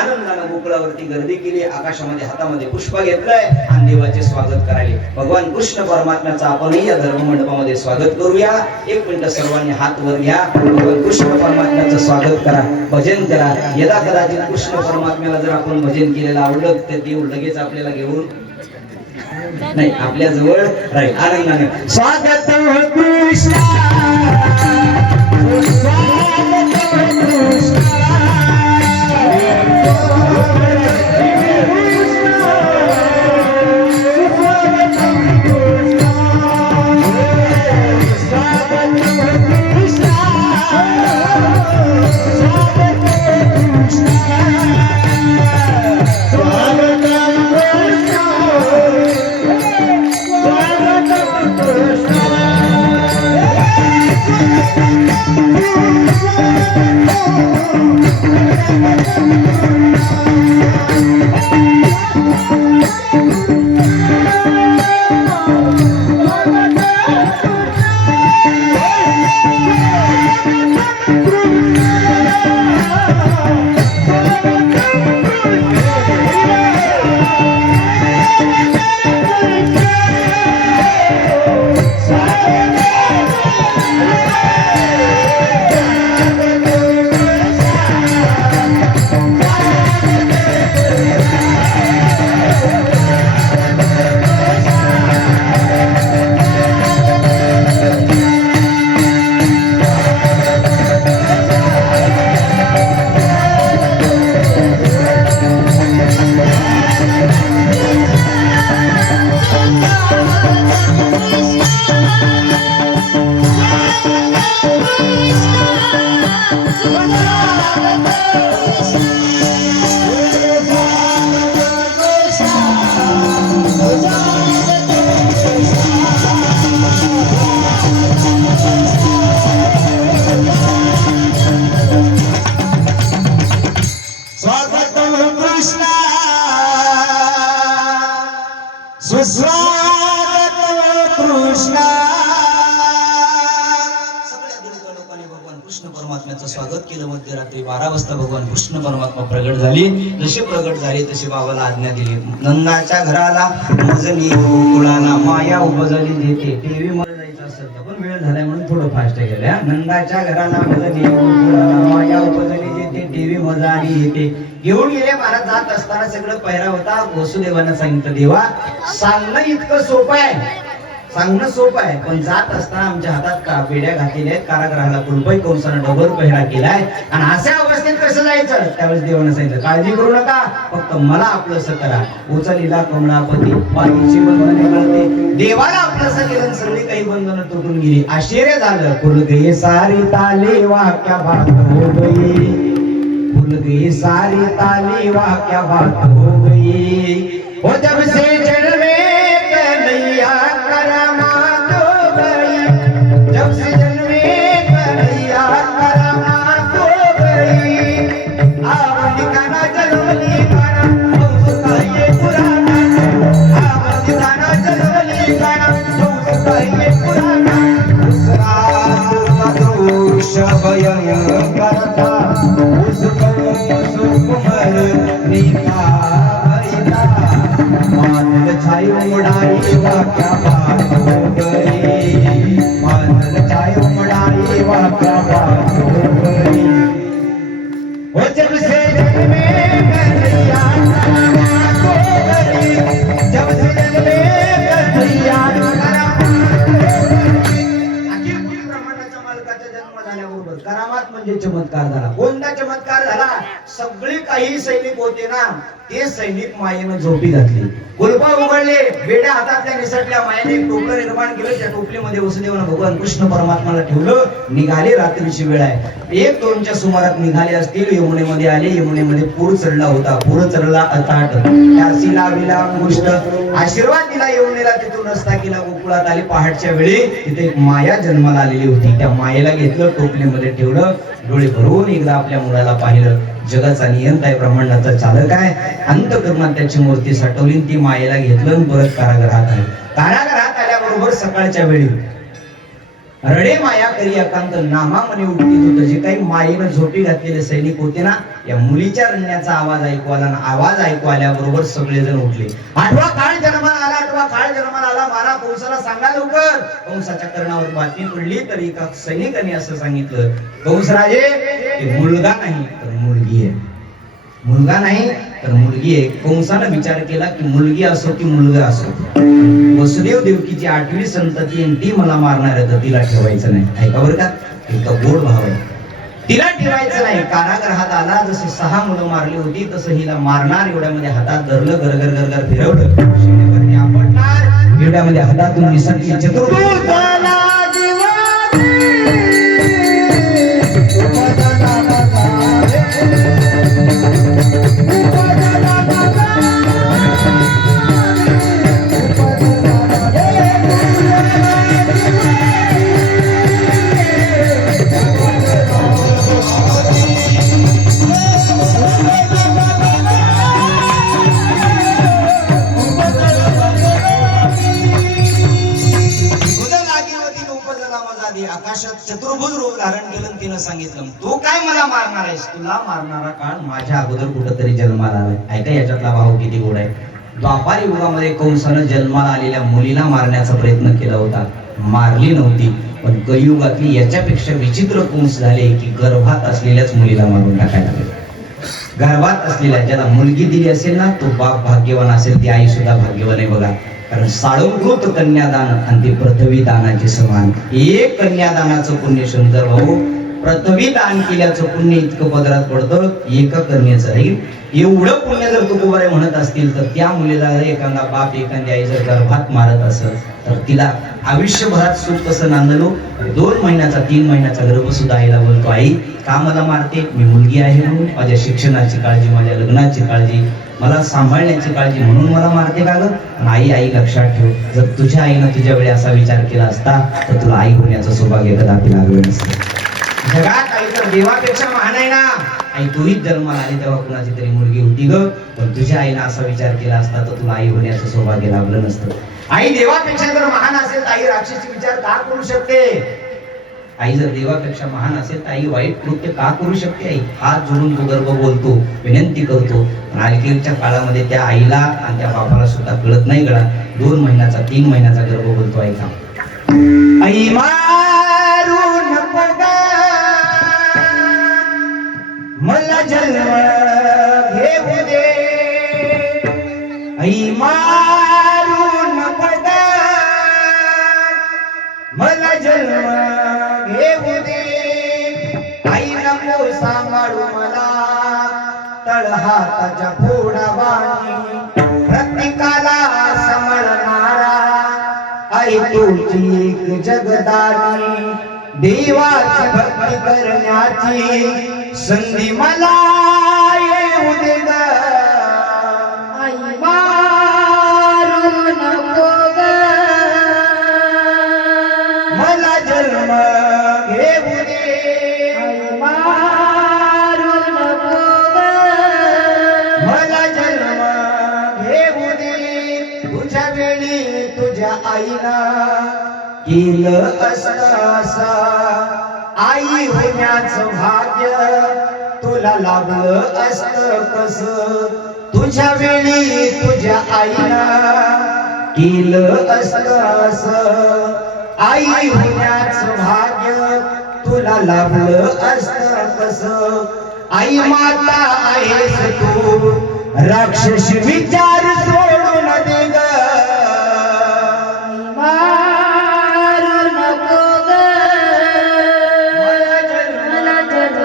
आनंदाने गोकुळावरती गर्दी केली. आकाशामध्ये हातामध्ये पुष्प घेतलंय आणि देवाचे स्वागत करायले. भगवान कृष्ण परमात्म्याचा आपणही या धर्म मंडपामध्ये स्वागत करूया. 1 मिनिट सर्वांनी हात वर घ्या. भगवान कृष्ण परमात्म्याचं स्वागत करा, भजन करा. यदा कदाचित कृष्ण परमात्म्याला जर आपण भजन केलेलं आवडलं तर देव लगेच आपल्याला घेऊन नाही आपल्या जवळ राहील. आनंदाने स्वागत कृष्ण स्वागत केलं. मध्यरात्री 12 वाजता भगवान कृष्ण परमात्मा प्रगट झाली. जसे प्रगट झाले तसे बाबाला आज्ञा दिली. नंदाच्या घराला मजली गोकुळाला माया उपजली देते. टीव्ही मध्ये जायचं असेल तर पण वेळ झालाय म्हणून थोडं फास्ट गेल्या. नंदाच्या घराला मजली गोकुळाला माया उपजली देते. टीव्ही मजा आणि येते. घेऊन गेले महाराज. जात असताना सगळं पहिरा होता. वसुदेवानं सांगितलं देवा सांगणं इतकं सोपं आहे, सांगणं सोपं आहे, पण जात असताना आमच्या हातात का बेड्या घातलेल्या आहेत. कारागृहाला कुलपै कंसानं डबल पहिरा केलाय आणि अशा अवस्थेत कसं जायचं. त्यावेळेस देवानं सांगितलं काळजी करू नका, फक्त मला आपलंसं करा. उचलीला कमळापती पाठीची बंधने कळते. देवाला आपलंसं केलं, सगळी काही बंधनं तुटून गेली. आश्चर्य झालं. फुल गई सारी ताले वाक्या बात हो गई, फुल गई सारी ताले वाक्या बात हो गई. हो जब से जन्मे कन्हैया करामात हो गई, जब से जन्मे कन्हैया करामात हो गई. आवली काना जलवली काना उसका ये पुराना, आवली काना जलवली काना उसका ये पुराना. उसका दोष भयंकर था, उसको सुकुमार रीता भरिता. बादल छाई उमड़ाई वाक्या बात हो गई, बादल छाई उमड़ाई वाक्या बात हो गई. म्हणजे चमत्कार झाला. कोणता चमत्कार झाला? सगळे काही सैनिक होते ना, ते सैनिक मायेनं झोपी घातली, कुलपा उघडले, बेड्या हातातल्या निसटल्या. मायेने एक टोपलं निर्माण केलं, त्या टोपलीमध्ये वसुदेवानं भगवान कृष्ण परमात्माला ठेवलं. निघाले, रात्रीची वेळ आहे, 1-2च्या सुमारात निघाले असतील. यमुनेमध्ये आले, यमुनेमध्ये पूर चढला होता. पूर चढला अताट, त्यासीला विला अंगुष्ट, आशीर्वाद दिला यमुनेला. तिथून रस्ता केला, गोकुळात आले. पहाटच्या वेळी तिथे एक माया जन्माला आलेली होती. त्या मायेला घेतलं, टोपलीमध्ये ठेवलं, डोळे भरून एकदा आपल्या मुलाला पाहिलं. जगाचा नियंता आहे, ब्रह्मांडाचा चालक आहे. अंतःकरणात त्याची मूर्ती साठवली, ती मायेला घेतलं आणि परत कारागृहात आले. कारागृहात आल्याबरोबर सकाळच्या वेळी रडे माया करी एकांत नामा म्हणे उठतीत होतं. जे काही मायेनं झोपी घातलेले सैनिक होते ना, या मुलीच्या रडण्याचा आवाज ऐकू आला. आवाज ऐकू आल्याबरोबर सगळेजण उठले. 8वा काळ जन्माला आला, 8वा काळ जन्माला आला. मारा कंसाला सांगा लवकर. कंसाच्या कर्णावर बातमी पडली, तर एका सैनिकाने असं सांगितलं, कंसराजे, ते मुलगा नाही तर मुलगी आहे. मुलगा नाही तर मुलगी आहे. कंसानं विचार केला की मुलगी असो की मुलगा असो, वसुदेव देवकीची 8वी संतती आणि ती मला मारणार आहे, तर तिला ठेवायचं नाही. ऐका बरं का, इतका गोड भाव आहे. तिला ठेवायचं नाही. कारागृहात आला, जसे 6 मुलं मारली होती तसं हिला मारणार. एवढ्यामध्ये हातात धरलं, गरगर गरगर फिरवलं, शेणेवरती आपटणार. एवढ्यामध्ये हातातून निसटली चतुर्भुज. आकाशात चतुर्भुज रूप धारण केलं. तिनं सांगितलं, तू काय मला मारणार आहेस? तुला मारणारा काळ माझ्या अगोदर कुठंतरी जन्माला आलाय. ऐका याच्यातला भाव किती गोड आहे. द्वापार युगामध्ये कंसानं जन्माला आलेल्या मुलीला मारण्याचा प्रयत्न केला होता, मारली नव्हती. पण कलियुगातली याच्यापेक्षा विचित्र कंस झाले की गर्भात असलेल्याच मुलीला मारून टाकायला लागले. गर्भात असलेल्या, ज्याला मुलगी दिली असेल ना, तो बाप भाग्यवान असेल, ती आई सुद्धा भाग्यवान आहे बघा. कारण साळंकृत कन्यादान आणि ते पृथ्वी दानाचे समान. एक कन्यादानाचं पुण्य सुंदर भाऊ, पृथ्वी दान केल्याचं पुण्य इतकं पदरात पडतं, एका कन्येचं राहील. एवढं पुण्य जर तुकोबारे म्हणत असतील, तर त्या मुलीला एखादा बाप एखादी आई जर गर्भात मारत असेल, तर तिला आयुष्यभरात सुख कसं नांदलो. 2 महिन्याचा 3 महिन्याचा गर्भ सुद्धा आईला बोलतो, आई का मला मारते? मी मुलगी आहे म्हणून, माझ्या शिक्षणाची काळजी, माझ्या लग्नाची काळजी, मला सांभाळण्याची काळजी म्हणून मला मारते का गं? आई लक्षात ठेव, जर तुझ्या आईनं तुझ्या वेळी असा विचार केला असता, तर तुला आई होण्याचं सौभाग्य कदापि लागलं नसतं. जगात आई तर देवापेक्षा महान आहे ना. आई तूही जन्माला आली तेव्हा कुणाची तरी मुलगी होती ग, पण तुझ्या आईनं असा विचार केला असता तर तुला आई होण्याचं सौभाग्य लाभलं नसतं. आई देवापेक्षा जर महान असेल तर आई राक्षसी विचार का करू शकते? आई जर देवापेक्षा महान असेल तर आई वाईट कृत्य का करू शकते? आई हात जोडून तो गर्भ बोलतो, विनंती करतो. अलीकडच्या काळामध्ये त्या आईला आणि त्या बापाला सुद्धा कळत नाही गळा. 2 महिन्याचा 3 महिन्याचा गर्भ बोलतो, ऐका. आई मारू नको ग, मला जन्म घेऊ दे. आई मारू नको ग, मला जन्म घेऊ दे. आई नको सांभाळू मला तळहाताच्या फोडावानी, प्रत्येकाला सांभाळणारा आई तुझी एक जगदानी. देवाची भक्ती करण्याची संधी मला येऊ दे ग. आई मारू नको ग, मला जन्म घेऊ दे. आई मारू नको ग, मला जन्म घेऊ दे. तुझ्या वेळी तुझ्या आईला केलं असं, आई होण्याचं भाग्य तुला लाभलं असतं कसं? तुझ्या वेळी तुझ्या आईला केलं असं, आई होण्याचं भाग्य तुला लाभलं असतं कसं? आई माता आहेस तू, राक्षस विचार सोडून दे ग. मारू नको ग, मला जन्म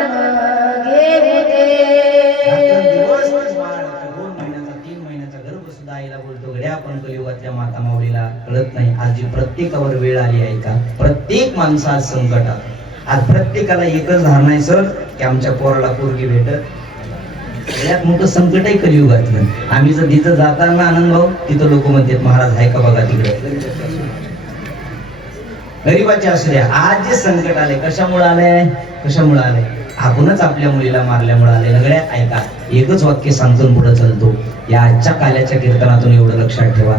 आईला बोलतो गड्या आपण कलियुगातल्या माता माऊलीला कळत नाही आज जी प्रत्येकावर वेळ आली आहे का प्रत्येक माणसा आज संकटात आज प्रत्येकाला एकच धारणा आहे सर की आमच्या पोराला पोरगी भेटत सगळ्यात मोठं संकट आहे कलियुगातलं आम्ही जर तिथं जाताना आनंद भाऊ तिथं लोक म्हणतात महाराज आहे का बघा तिकडे गरीबाचे असू द्या आज जे संकट आले कशामुळे आले आपणच आपल्या मुलीला मारल्यामुळे आले नगड्या ऐका एकच वाक्य सांगतो पुढे चालतो या आजच्या काल्याच्या कीर्तनातून एवढं लक्षात ठेवा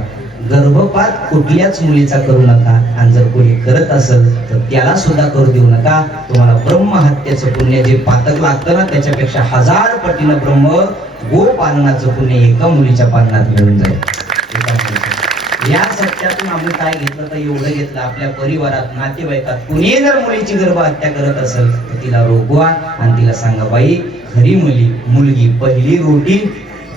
गर्भपात कुठल्याच मुलीचा करू नका आणि जर कोणी करत असेल तर त्याला सुद्धा करू देऊ नका तुम्हाला ब्रह्महत्येचं पुण्य जे पातक लागतं ना त्याच्यापेक्षा 1000 पटीनं ब्रह्म गो पालनाचं पुण्य एका मुलीच्या पालनात मिळून जाईल या सत्यातून आम्ही काय घेतलं तर एवढं घेतलं आपल्या परिवारात नातेवाईकात कुणी जर मुलीची गर्भहत्या करत असेल तर तिला रोखवा आणि तिला सांगा बाई खरी मुलगी पहिली रोटी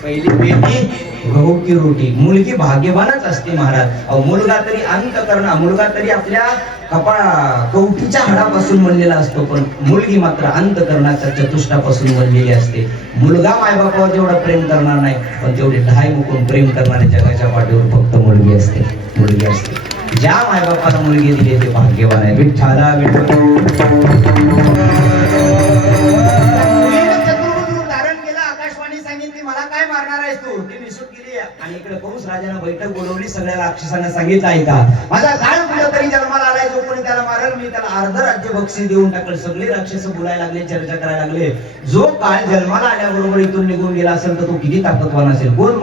पहिली बेटी गहू की रोटी मुलगी भाग्यवानच असते महाराज अहो मुलगा तरी अंतकरणा मुलगा तरी आपल्या कवटीच्या हाडापासून बनलेला असतो पण मुलगी मात्र अंतकरणाच्या चतुष्टापासून बनलेली असते मुलगा मायबापावर जेवढा प्रेम करणार नाही पण तेवढे ढाय मुकून प्रेम करणाऱ्या जगाच्या पाठीवर फक्त मुलगी असते ज्या मायबापाला मुलगी दिली ते भाग्यवान आहे विठ्ठला आणि इकडे कंस राजाने बैठक बोलवली सगळ्या राक्षसांना सांगितलं आहे का माझा गाळ कुठं तरी जन्माला आलाय जो कोणी त्याला मारेल मी त्याला अर्ध राज्य बक्षीस देऊन टाकल सगळे राक्षस बोलायला लागले चर्चा करायला लागले जो काळ जन्माला आल्याबरोबर इथून निघून गेला असेल तर तो किती ताकदवान असेल कोण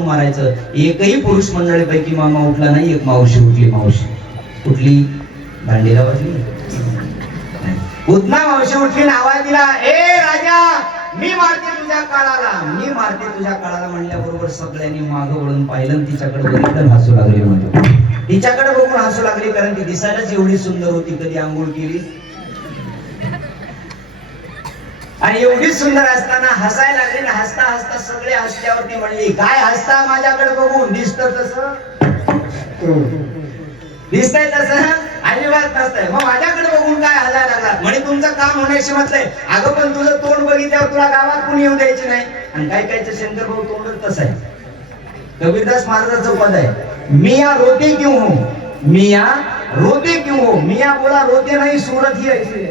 मारायचं एकही पुरुष मंडळीपैकी मामा उठला नाही एक मावशी उठली भांडीला वाजली उदना मावशी उठली आवाज दिला ए राजा मी मारते तुझ्या काळाला म्हणल्याबरोबर सगळ्यांनी मागं वळून पाहिलं तिच्याकडे बघितलं हसू लागले म्हणजे तिच्याकडे बघून हसू लागली कारण ती दिसायलाच एवढी सुंदर होती कधी आंघोळ केली आणि एवढी सुंदर असताना हसायला लागली ना हसता सगळे हसल्यावरती म्हणली काय हसता माझ्याकडे बघून दिसतंय तसं अजिबात नसतंय मग माझ्याकडे बघून काय हसायला लागला म्हणजे तुमचं काम होण्याशी म्हटलंय अगं पण तुझं तोंड बघितल्यावर तुला गावात कोणी येऊ द्यायची नाही आणि काय शंकर भाऊ तोंडच तसं आहे कबीरदास महाराजांचं पद आहे मिया रोते क्यों हो मिया बोला रोते नाही सूरत ही ऐसी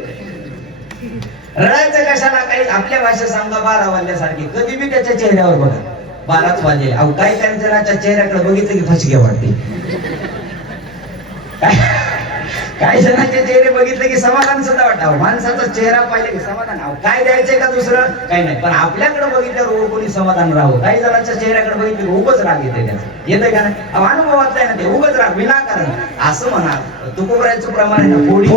रडायचं कशाला काही आपल्या भाषेत सांगा 12 वाजल्यासारखी कधी बी त्याच्या चेहऱ्यावर बघा 12च वाजले अहो काही जणांच्या चेहऱ्याकडे बघितलं की फसके वाटते काही जणांचे चेहरे बघितले की समाधान सुद्धा वाटावं माणसाचा चेहरा पाहिले की समाधान काय द्यायचंय का दुसरं काही नाही पण आपल्याकडे बघितल्यावर कोणी समाधान राहावं काही जणांच्या चेहऱ्याकडे बघितले की उगच राग येते त्याचा येतंय का नाही अनुभवात आहे ना ते उगच राग विनाकारण असं म्हणा तुकोबरायचं प्रमाण आहे ना फोडी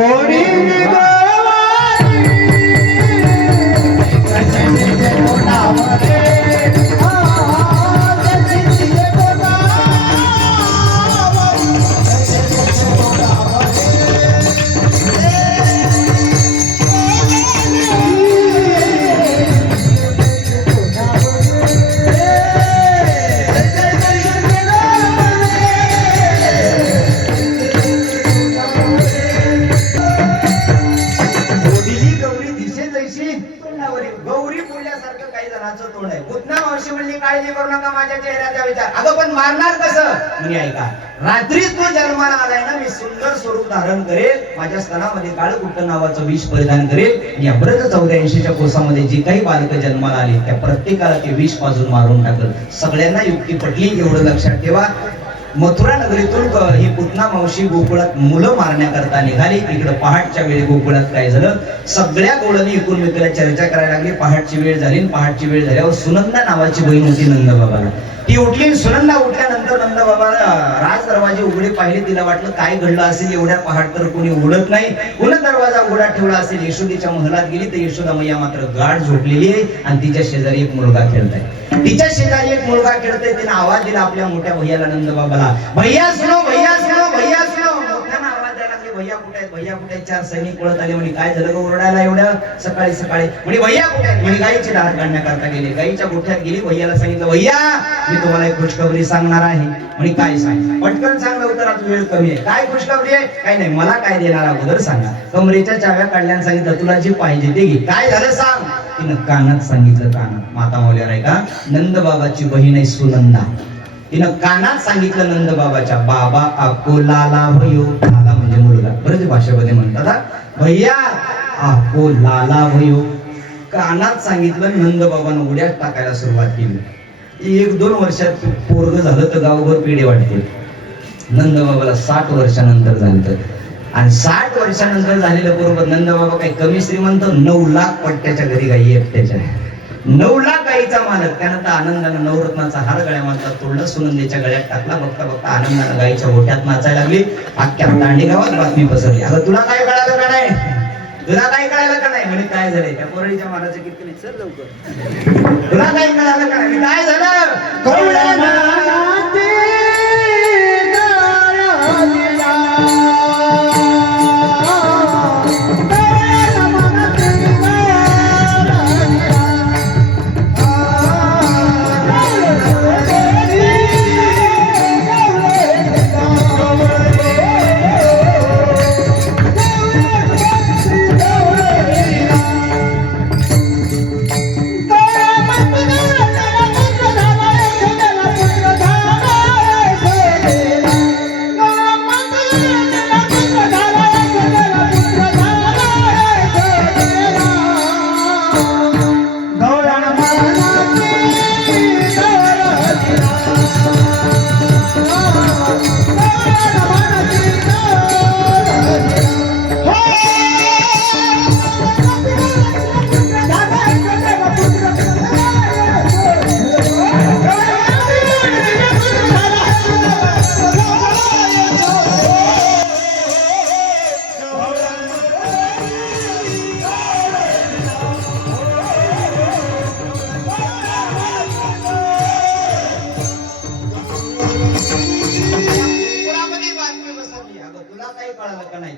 काळजी करू नका माझ्या चेहऱ्याचा विचार अगं पण मारणार कसं म्हणजे ऐका रात्रीच तो जन्माला आलाय ना मी सुंदर स्वरूप धारण करेल माझ्या स्तनामध्ये काळकुट्ट नावाचं विष परिधान करेल या ब्रज 84च्या कोसामध्ये जे काही बालक जन्माला आले त्या प्रत्येकाला ते विष पाजून मारून टाकल सगळ्यांना युक्ती पटली एवढं लक्षात ठेवा मथुरा नगरीतून ही पुतना मावशी गोकुळात मुलं मारण्याकरता निघाली इकडे पहाटच्या वेळी गोकुळात काय झालं सगळ्या गोळांनी एकूण मित्राला चर्चा करायला लागली पहाटची वेळ झाली झाल्यावर सुनंदा नावाची बहीण होती नंदबाबाला ती उठली सुनंदा उठल्यानंतर नंदबाबाला राज दरवाजे उघडे पाहिले तिला वाटलं काय घडलं असेल एवढ्या पहाट तर कोणी उघडत नाही पुन्हा दरवाजा उघडा ठेवला असेल यशोदेच्या महलात गेली तर यशोदा मैया मात्र गाढ झोपलेली आहे आणि तिच्या शेजारी एक मुलगा खेळताय तिने आवाज दिला आपल्या मोठ्या भैयाला नंदबाबाला भैया सुनो मोठ्यानं आवाज द्यायला लागले भैया कुठे आहेत 4 सैनिक पळत आले म्हणे काय झालं ओरडायला एवढ्या सकाळी म्हणे भैया कुठे आहेत म्हणे गाईची धार काढण्याकरता गेले गाईच्या गोठ्यात गेली भैयाला सांगितलं भैया मी तुम्हाला एक खुशखबरी सांगणार आहे म्हणे काय सांग पटकन सांग लवकर आज वेळ कमी आहे काय खुशखबरी आहे काही नाही मला काय देणार अगोदर सांगा कमरेच्या चाव्या काढल्यानं सांगितलं तुला जे पाहिजे ते घे काय झालं सांग तिनं कानात सांगितलं. कानात माता मौल्यावर आहे का, नंद बाबाची बहीण आहे सुनंदा. तिनं कानात सांगितलं नंद बाबाच्या, बाबा आपको लाला भयो. लाला म्हणजे मुलगा, बरं भाषेमध्ये म्हणतात हा. भैया आपको लाला भयो. कानात सांगितलं. नंद बाबानं उड्या टाकायला सुरुवात केली. 1-2 वर्षात पोरग झालं तर गावभर पेढे वाटते. नंद बाबाला 60 वर्षानंतर झालं. आणि 60 वर्षानंतर झालेलं बरोबर नंद बाबा काही कमी श्रीमंत, 9 लाख पट्ट्याच्या घरी गाई एकट्याच्या. 9 लाख गाईचा मालक. त्यानंतर आनंदानं नवरत्नाचा हार गळ्या मानतात तोडला, सुनंदेच्या गळ्यात टाकला. बघता बघता आनंदानं गाईच्या ओठ्यात नाचायला लागली. अख्ख्या दांडी गावात बातमी पसरली. अगं तुला काय कळालं का नाही, तुला काय कळालं का नाही. म्हणे काय झालंय, त्या पोरळीच्या महाराजच्या कीर्तन चल लवकर. तुला काय कळालं का नाही, काय झालं.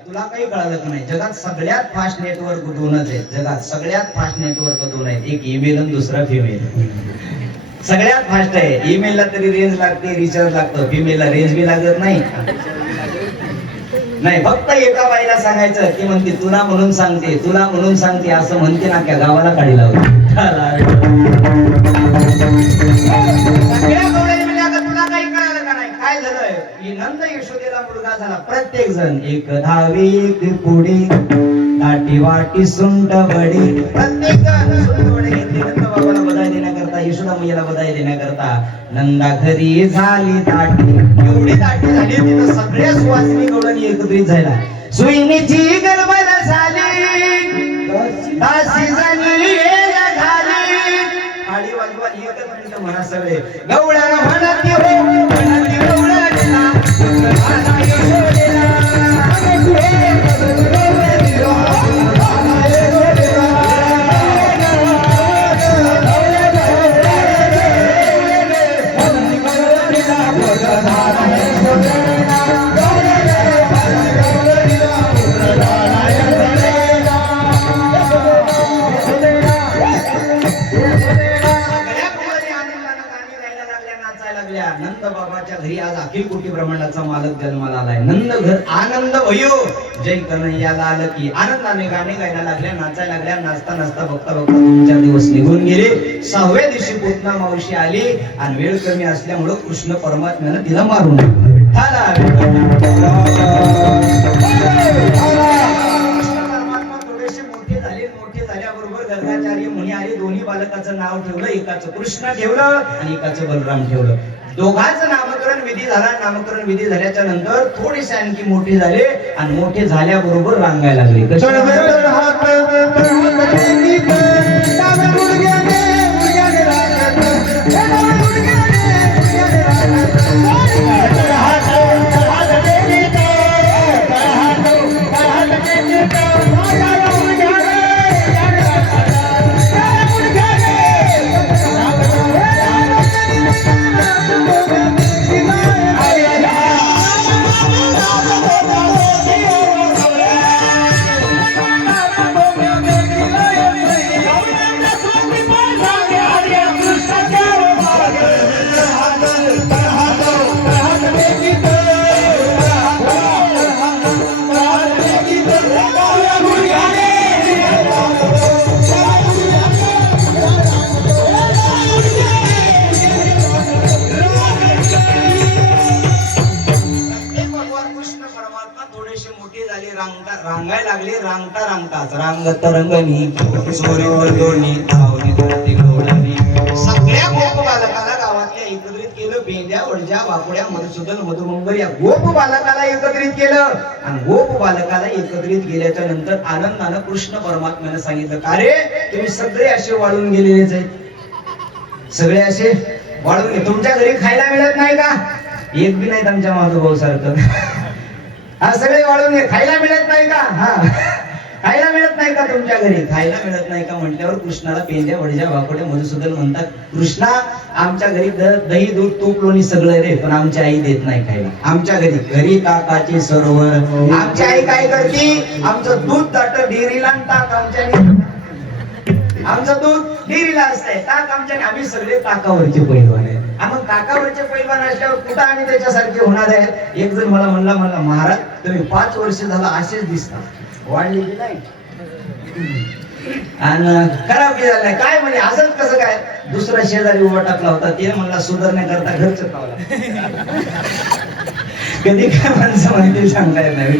तुला काही कळालं का नाही, जगात सगळ्यात फास्ट नेटवर्क दोनच आहेत. जगात सगळ्यात फास्ट नेटवर्क दोन आहेत, एक ईमेल आणि दुसरा फिमेल. सगळ्यात फास्ट आहे. ईमेलला तरी रेंज लागते, रिचार्ज लागतं. फिमेलला रेंज बी लागत नाही. नाही, फक्त एका बाईला सांगायचं, ती म्हणते तुला म्हणून सांगते, तुला म्हणून सांगते असं म्हणते ना, त्या गावाला काढी लावते. तुला काही कळालं का नाही, काय झालंय. नंद यशोदेला मुलगा झाला. प्रत्येक जण एक धावी एक पुढे, दाटी वाटी सुंट बडी. प्रत्येक जण सुंट बडी घेतली नंद बाबाला बधाई देण्याकरता, यशोदा मैयाला बधाई देण्याकरता. नंदा घरी झाली दाटी. एवढी दाटी झाली तिथं सगळ्या सुवासिनी गवळणी एकत्रित झाला. सुईनीची गलबल झाली, दासी झाली झाली. आडी वाजवा एकच मिनिट म्हणा सगळे. गवळण म्हणती हो, म्हणती गवळणीला, आला यशोदेला. नंद बाबाच्या घरी आज अखिल कोटी ब्रह्मांडाचा मालक जन्माला आलाय. नंद घर आनंद भयो, जय कन्हैयाला आलं की आनंदाने गाणे गायला लागल्या, नाचायला लागल्या. नाचता नाचता बघता बघता 2-4 दिवस निघून गेले. 6व्या दिवशी पूतना मावशी आली आणि वेळ कमी असल्यामुळं कृष्ण परमात्म्यानं तिला मारून टाकलं. गर्गाचार्य मुनी आले. दोन्ही बालकाचं नाव ठेवलं. एकाचं कृष्ण ठेवलं आणि एकाचं बलराम ठेवलं. दोघांचं नामकरण विधी झाला. नामकरण विधी झाल्याच्या नंतर थोडेसे आणखी मोठे झाले आणि मोठे झाल्याबरोबर रांगायला लागले. रांगाय लागली रांगता रांगताच रांगत रंगणी सोरीवर दोन्ही धावली धरती घोडणी सगळ्या गोप बालकाला गावातल्या एकत्रित केलं भेंड्या वडज्या वाकुड्या मधुसूदन मधुमंगर या गोप बालकाला एकत्रित केलं आणि गोप बालकाला एकत्रित केल्याच्या नंतर आनंदानं कृष्ण परमात्म्याने सांगितलं का रे तुम्ही सगळे असे वाळून गेलेलेच आहेत सगळे असे वाळून गे तुमच्या घरी खायला मिळत नाही का एक बी नाही आमच्या माधवभाऊ सारखं हा सगळे वाळून घे खायला मिळत नाही का हा खायला मिळत नाही का तुमच्या घरी खायला मिळत नाही का म्हटल्यावर कृष्णाला पेंड्या वडज्या वाकोड्या मधुसूदन म्हणतात कृष्णा आमच्या घरी दही दूध तूप लोणी सगळं रे पण आमची आई देत नाही खायला आमच्या घरी ताकाची सरोवर आमची आई काय करते आमचं दूध ताट डेअरीला ताक आमचं दूध डेअरीला असतंय ताक आमच्या आम्ही सगळे ताकावरचे पैलवान आहे मग ताकावरचे पैलवान असल्यावर कुठं आणि त्याच्यासारखे होणार आहेत एक जण मला म्हणला महाराज तुम्ही 5 वर्ष झाला असेच दिसता वाढली की नाही आणि खराब की झालं काय म्हणजे असंच कसं काय दुसरा शेजारी उभा टाकला होता ते म्हणला सुधारण्याकरता घरच खावला कधी काय माणसं माहिती सांगता येत नाही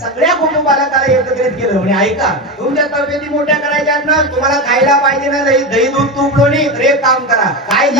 सगळ्या कुटुंबाला एकत्रित केलं म्हणजे ऐका तुमच्या तब्येती मोठ्या करायच्या ना तुम्हाला खायला पाहिजे ना दही दूध तूप लोणी तर एक काम करा काय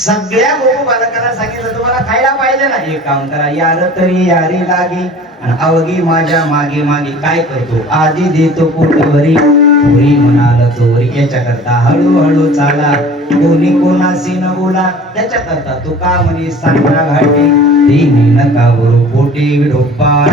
सगळ्या गोप बालकाला सांगितलं तुम्हाला खायला पाहिजे ना एक काम करा यार तरी यारी लागे आणि अवघी माझ्या मागे मागे काय करतो आधी देतो पोटभरी पुरी म्हणाल तोरी याच्याकरता हळूहळू चाला कोणी कोणाशी न बोला त्याच्याकरता तू का म्हणे सांगा घाटे तिने नका बरो पोटे विडोपा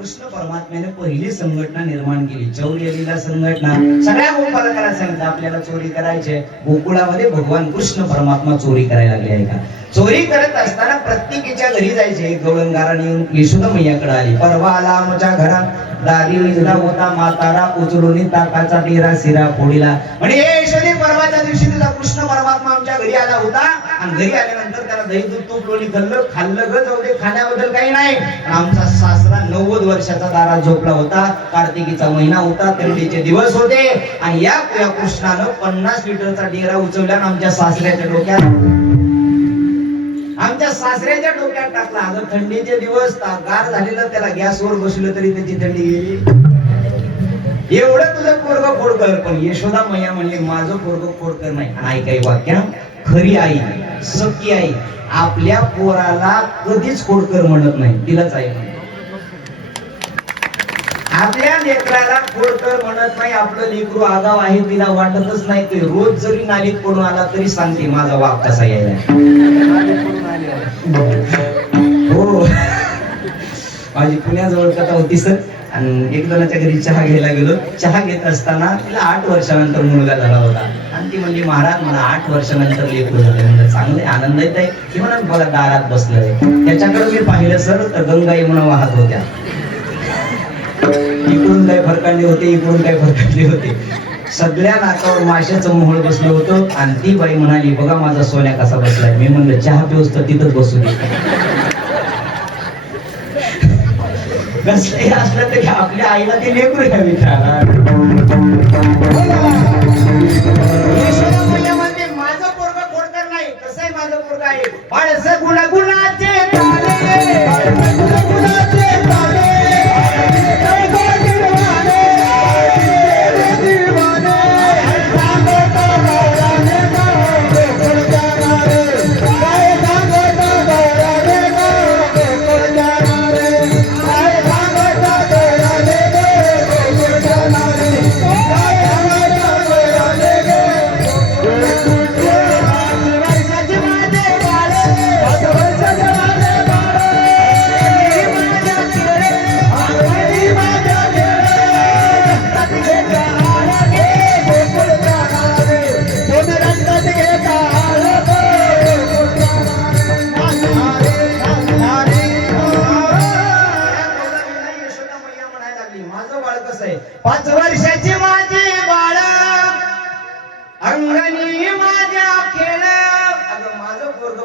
कृष्ण परमात्म्याने पहिली संघटना निर्माण केली चौर्यलीला संघटना सगळ्या गोपालकाला सांगितलं आपल्याला चोरी करायची गोकुळामध्ये भगवान कृष्ण परमात्मा चोरी करायला लागले आहे का चोरी करत असताना प्रत्येकीच्या घरी जायचे एक गवळणगाराने येऊन यशोदा मैयाकडे आली परवा आला आमच्या घरात दारी विजला होता म्हातारा उचलून ताकाचा डेरा सिरा फोडीला म्हणजे हे यशोदे परवाच्या दिवशी तुझा कृष्ण परमात्मा आमच्या घरी आला होता आणि घरी आल्यानंतर त्याला दही दूध तूप लोणी खाल्लं ग जाऊ दे खाण्याबद्दल काही नाही आमचा सासरा 90 वर्षाचा दारात झोपला होता कार्तिकीचा महिना होता थंडीचे दिवस होते आणि या कृष्णानं 50 लिटरचा डेरा उचलला आणि आमच्या सासऱ्याच्या डोक्यात टाकला अगं थंडीचे दिवस गार झालेलं त्याला गॅसवर बसलं तरी त्याची थंडी गेली एवढं तुझं पोरग खोडकर पण यशोदा मैया म्हणले माझं पोरग खोडकर नाही आणि काही वाक्य खरी आई सख्खी आई आपल्या पोराला कधीच खोडकर म्हणत नाही तिलाच आई म्हणते आपल्या लेकराला खोडकर म्हणत नाही आपलं लेकरू आगाव आहे तिला वाटतच नाही ते रोज जरी नालीत पडून आला तरी सांगते माझा वाप कसा यायला हो माझी पुण्याजवळ कथा होती सर आणि एक जणाच्या घरी चहा घ्यायला गेलो चहा घेत असताना तिला 8 वर्षानंतर मुलगा झाला होता आणि ती म्हणली महाराज मला 8 वर्षानंतर लेकरू झाले म्हणजे चांगले आनंद येत आहे ती म्हणा बघा दारात बसलंय त्याच्याकडे मी पाहिलं सर तर गंगा यमुना वाहत होत्या इकडून काय फरकांडे होते इकडून काय फरकांडे होते सगळ्या नाकावर माशाचं मोहळ बसलं होतं आणि ती बाई म्हणाली बघा माझा सोन्या कसा बसलाय मी म्हणलं चहा पिऊस तर तिथंच बसू दे कसलंही असलं तरी आपल्या आईला ते लेकरू घ्यावी माझं पोरग खोडकर नाही कसंही माझं पोरग आहे गुणागुणाचे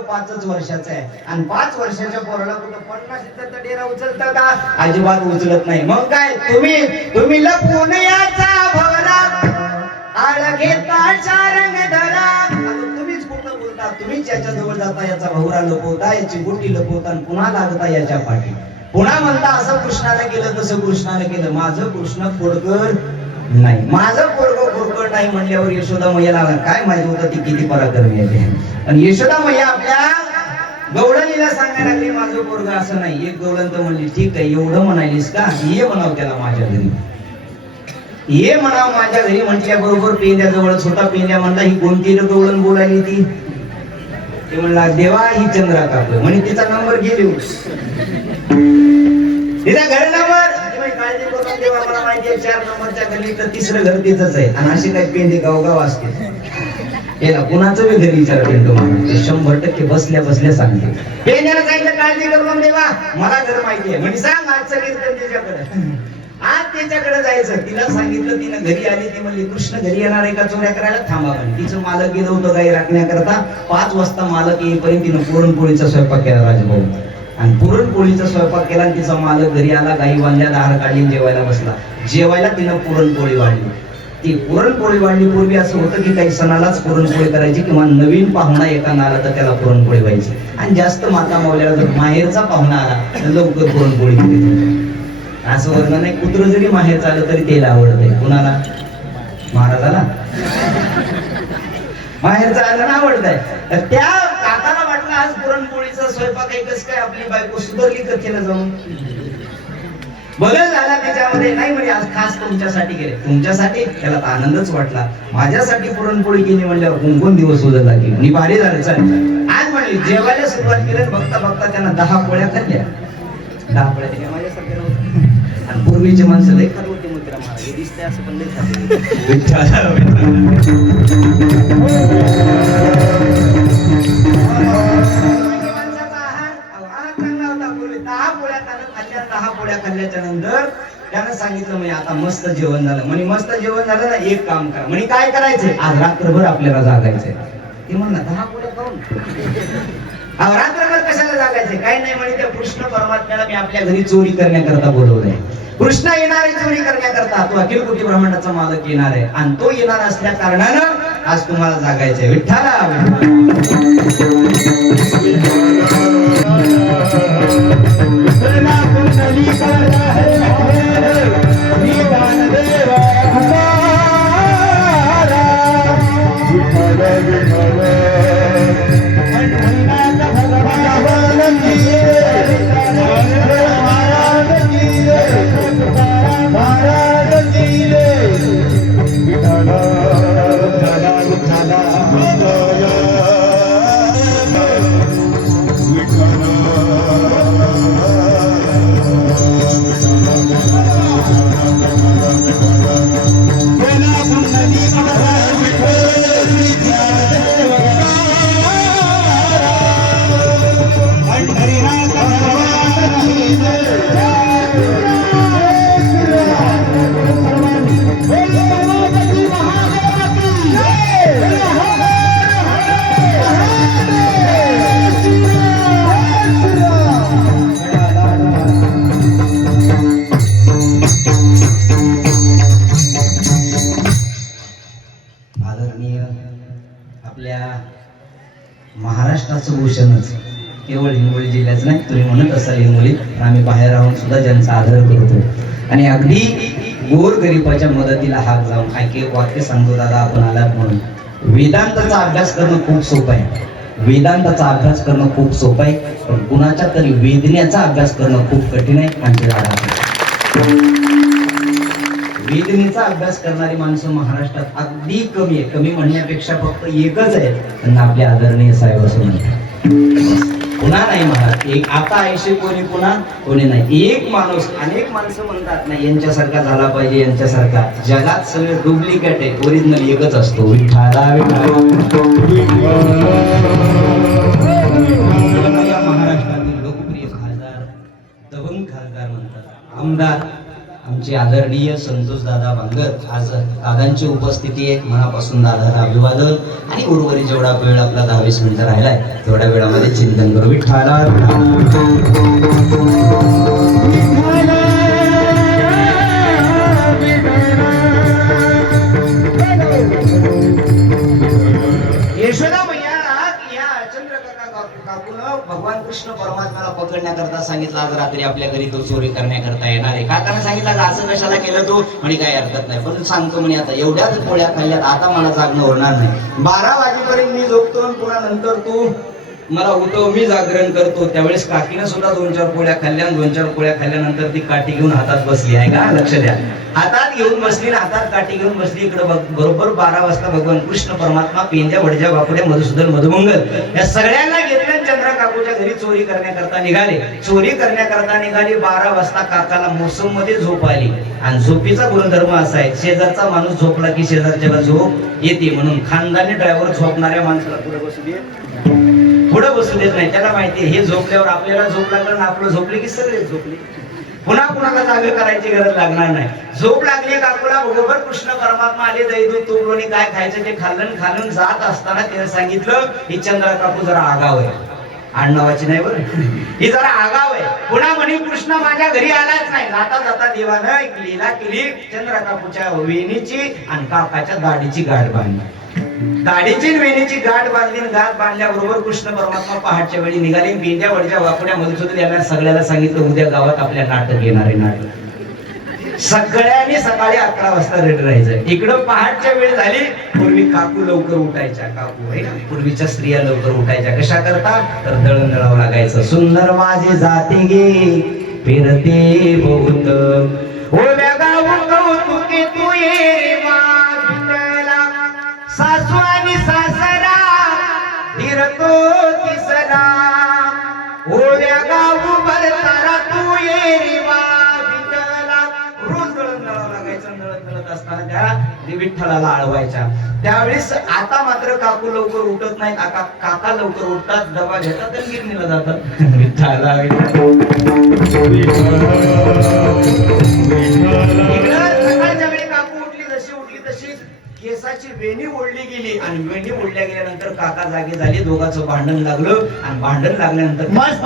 5च वर्षाचा आहे आणि 5 वर्षाच्या पोराला कुठं 50 लिटरचा डेरा उचलतं का? अजिबात उचलत नाही. मग काय तुम्ही लपून याचा भवरा आळ घेता रंग धरा. तुम्हीच कुठं बोलता, तुम्हीच याच्या जवळ जाता, याचा भवरा लपवता, याची गोटी लपवता आणि पुन्हा लागता याच्या पाठी. पुन्हा म्हणता असं कृष्णाला केलं तसं कृष्णाला केलं. माझं कृष्ण खोडकर नाही, माझं पोरगं खोडकर नाही म्हणल्यावर यशोदा मैयाला काय माहिती होतं ती किती पराक्रमी आहे. आणि यशोदा मैया आपल्या गवळणीला सांगायला लागली माझं पोरगं असं नाही. एक गवळण तर म्हणली ठीक आहे, एवढं म्हणालीस का, ये म्हणाव त्याला माझ्या घरी, ये म्हणाव माझ्या घरी. म्हटल्या बरोबर पेंद्या जवळ छोटा पेंद्या म्हणला ही कोणती गवळण बोलायली ती? ते म्हणला देवा ही चंद्रा काकू म्हणे तिचा नंबर घे देऊ, तिचा घर नंबर. काळजी करून देवा मला माहिती आहे 4 नंबरच्या गल्लीत 3रं घर तिचंच आहे. आणि असे काही पेंदे गावगाव असते याला कुणाचं बी घरी विचार पेंडो ते 100% बसल्या बसल्या सांगते. पेंद्याला सांगितलं काळजी करून देवा मला घर माहिती आहे. म्हणजे सांग आजचं कीर्तन त्याच्याकडे, आज त्याच्याकडे जायचं. तिला सांगितलं, तिनं घरी आली. ती म्हणली कृष्ण घरी येणार आहे का चोऱ्या करायला? थांबा म्हणे. तिचं मालक गेलं होतं गाई राखण्याकरता. 5 वाजता मालक येईपर्यंत तिनं पुरणपोळीचा स्वयंपाक केला राजभाऊ. आणि पुरणपोळीचा स्वयंपाक केला आणि तिचा मालक घरी आला, गाई बांधल्या, दार काढली, जेवायला बसला. जेवायला तिनं पुरणपोळी वाढली. ती पुरणपोळी वाढली. पूर्वी असं होतं की काही सणालाच पुरणपोळी करायची किंवा नवीन पाहुणा एकानं आला तर त्याला पुरणपोळी व्हायची. आणि जास्त माता मावल्याला जर माहेरचा पाहुणा आला तर लवकर पुरणपोळी केली. असं वर्णन नाही, कुत्र जरी माहेरचं आलं तरी त्याला आवडत आहे. कुणाला? महाराजाला माहेरचं आलं ना आवडत आहे. तर त्या काकाला वाटलं आज पुरणपोळीचा स्वयंपाक आहे, कसं काय आपली बायको सुधारली तर केलं जाऊन. बदल झाला त्याच्यामध्ये. नाही म्हणजे आज खास तुमच्यासाठी केले. तुमच्यासाठी त्याला आनंदच वाटला. माझ्यासाठी पुरणपोळी केली म्हणल्यावर कोण दिवस उजळला की मी भारी झालं. चल आज म्हणली जेवायला सुरुवात केली. बघता बघता त्यांना 10 पोळ्या खाल्ल्या. 10 पोळ्या त्याच्या माझ्यासारख्या नव्हत्या. आणि पूर्वीचे माणसं लय खात होते मुद्रा महाराज, हे दिसते असं पण लय खात. खाल्ल्याच्या नंतर त्यानं सांगितलं म्हणे आता मस्त जेवण झालं. म्हणे मस्त जेवण झालं ना, एक काम करा. म्हणे काय करायचंय? आज रात्रभर आपल्याला जागायचंय. ते म्हणलं 10 पोळ्या खाऊन रात्रभर कशाला जागायचंय? काही नाही म्हणे त्या कृष्ण परमात्म्याला मी आपल्या घरी चोरी करण्याकरता बोलवलंय. कृष्ण येणार आहे चोरी करण्याकरता. तो अखिल कोटी ब्रह्मांडाचा मालक येणार आहे आणि तो येणार असल्या कारणानं आज तुम्हाला जागायचंय. विठ्ठला महाराष्ट्राचं भूषणच केवळ हिंगोली जिल्ह्याच नाही. तुम्ही म्हणत असाल हिंगोलीत, आम्ही बाहेर राहून सुद्धा ज्यांचा आदर करतो आणि अगदी गोरगरिबाच्या मदतीला हात जाऊन. एक वाक्य सांगतो दादा, आपण आलात म्हणून. वेदांताचा अभ्यास करणं खूप सोपं आहे. वेदांताचा अभ्यास करणं खूप सोपं आहे, पण कुणाच्या तरी वेदनेचा अभ्यास करणं खूप कठीण आहे. आणि वेदनेचा अभ्यास करणारी माणसं महाराष्ट्रात अगदी कमी आहे. कमी म्हणण्यापेक्षा फक्त एकच आहे, त्यांना आपले आदरणीय साहेब असं म्हणतात. पुन्हा नाही महाराज, एक आता ऐशी कोणी नाही. एक माणूस, अनेक माणसं म्हणतात नाही यांच्यासारखा झाला पाहिजे, यांच्यासारखा. जगात सगळे डुप्लिकेट आहे, ओरिजिनल एकच असतो. विठ्ठला महाराष्ट्रातील लोकप्रिय खासदार, दबंग खासदार म्हणतात, आमदार आमचे आदरणीय संतोष दादा बांगर आज दादांची उपस्थिती आहे, मनापासून दादाला अभिवादन. आणि उर्वरित जेवढा वेळ आपला 10-20 मिनिटं राहिलाय तेवढ्या वेळामध्ये चिंतन करू. विठ्ठला यशोदा मैया या चंद्रकाका काकूनं भगवान कृष्ण परमात्म्याला पकडण्याकरता सांगितलं आज रात्री आपल्या घरी तो चोरी करण्याकरता येणार आहे. काकानं सांगितलं असं कशाला केलं तू म्हणे काही हरकत नाही, पण सांगतो म्हणे आता एवढ्याच पोळ्या खाल्ल्यात आता मला जागणं होणार नाही. 12 वाजेपर्यंत मी झोपतो, पुन्हा नंतर तू मला उठव, मी जागरण करतो. त्यावेळेस काकीनं सुद्धा 2-4 पोळ्या खाल्ल्या. 2-4 पोळ्या खाल्ल्यानंतर ती काठी घेऊन हातात बसली आहे का, लक्ष द्या. हातात घेऊन बसली ना, हातात काठी घेऊन बसली. इकडे बरोबर 12 वाजता भगवान कृष्ण परमात्मा पेंद्या वडज्या बापुड्या मधुसूदन मधुमंगल या सगळ्यांना घेतल्या चंद्र काकूच्या घरी चोरी करण्याकरता निघाले. चोरी करण्याकरता निघाली. 12 वाजता काकाला मोसम मध्ये झोप आली. आणि झोपीचा गुणधर्म असा आहे, शेजारचा माणूस झोपला की शेजारच्याला झोप येते, म्हणून खानदानी ड्रायव्हर झोपणाऱ्या माणसाला पुढे बसू देत नाही. त्याला माहिती हे झोपल्यावर आपल्याला झोप लागलं ना, आपलं झोपले की सगळे झोपले, पुन्हा कुणाला जागे करायची गरज लागणार नाही. झोप लागली काकूला. बरोबर कृष्ण परमात्मा आले. दही दूध तूप काय खायचं ते खाल्लं जात असताना त्याने सांगितलं ही चंद्र काकू जरा आगाव आहे. आडनावाची नाही बरं, ही जरा आगाव आहे. पुन्हा म्हणे कृष्ण माझ्या घरी आलाच नाही. जाता जाता देवानं एक लीला केली. चंद्र काकूच्या वेणीची आणि काकाच्या दाढीची गाठ बांधली. दाढीची वेणीची गाठ बांधली. गाठ बांधल्याबरोबर कृष्ण परमात्मा पहाटच्या वेळी निघाले. पेंड्या वडच्या वाकड्या मधुसूदन यांना सगळ्याला सांगितलं उद्या गावात आपल्या नाटक येणार आहे. नाटक सगळ्यांनी सकाळी 11 वाजता रेडी राहायचं. इकडं पहाटच्या वेळ झाली. पूर्वी काकू लवकर उठायच्या. काकू आहे ना, पूर्वीच्या स्त्रिया लवकर उठायच्या. कशा करता तर दळण दळावं लागायचं. सुंदर माझे जाते गे फिरते बहुत ओव्या गाऊ कौतुके तू ये सासू आणि सासरा फिरतो तिसरा ओव्या गाऊ भरतारा तू ये रिवा विठ्ठला. रोज दळण दळावं लागायचं. दळत असताना त्या विठ्ठलाला आळवायच्या. त्यावेळेस आता मात्र काकू लवकर उठत नाहीत. काका लवकर उठतात, डबा घेतात आणि गिरणीला जातात. विठ्ठला सकाळच्या वेळी काकू उठली तशी केसाची वेणी ओढली गेली. आणि वेणी ओढल्या गेल्यानंतर काका जागे झाले. दोघांचं भांडण लागलं. आणि भांडण लागल्यानंतर मस्त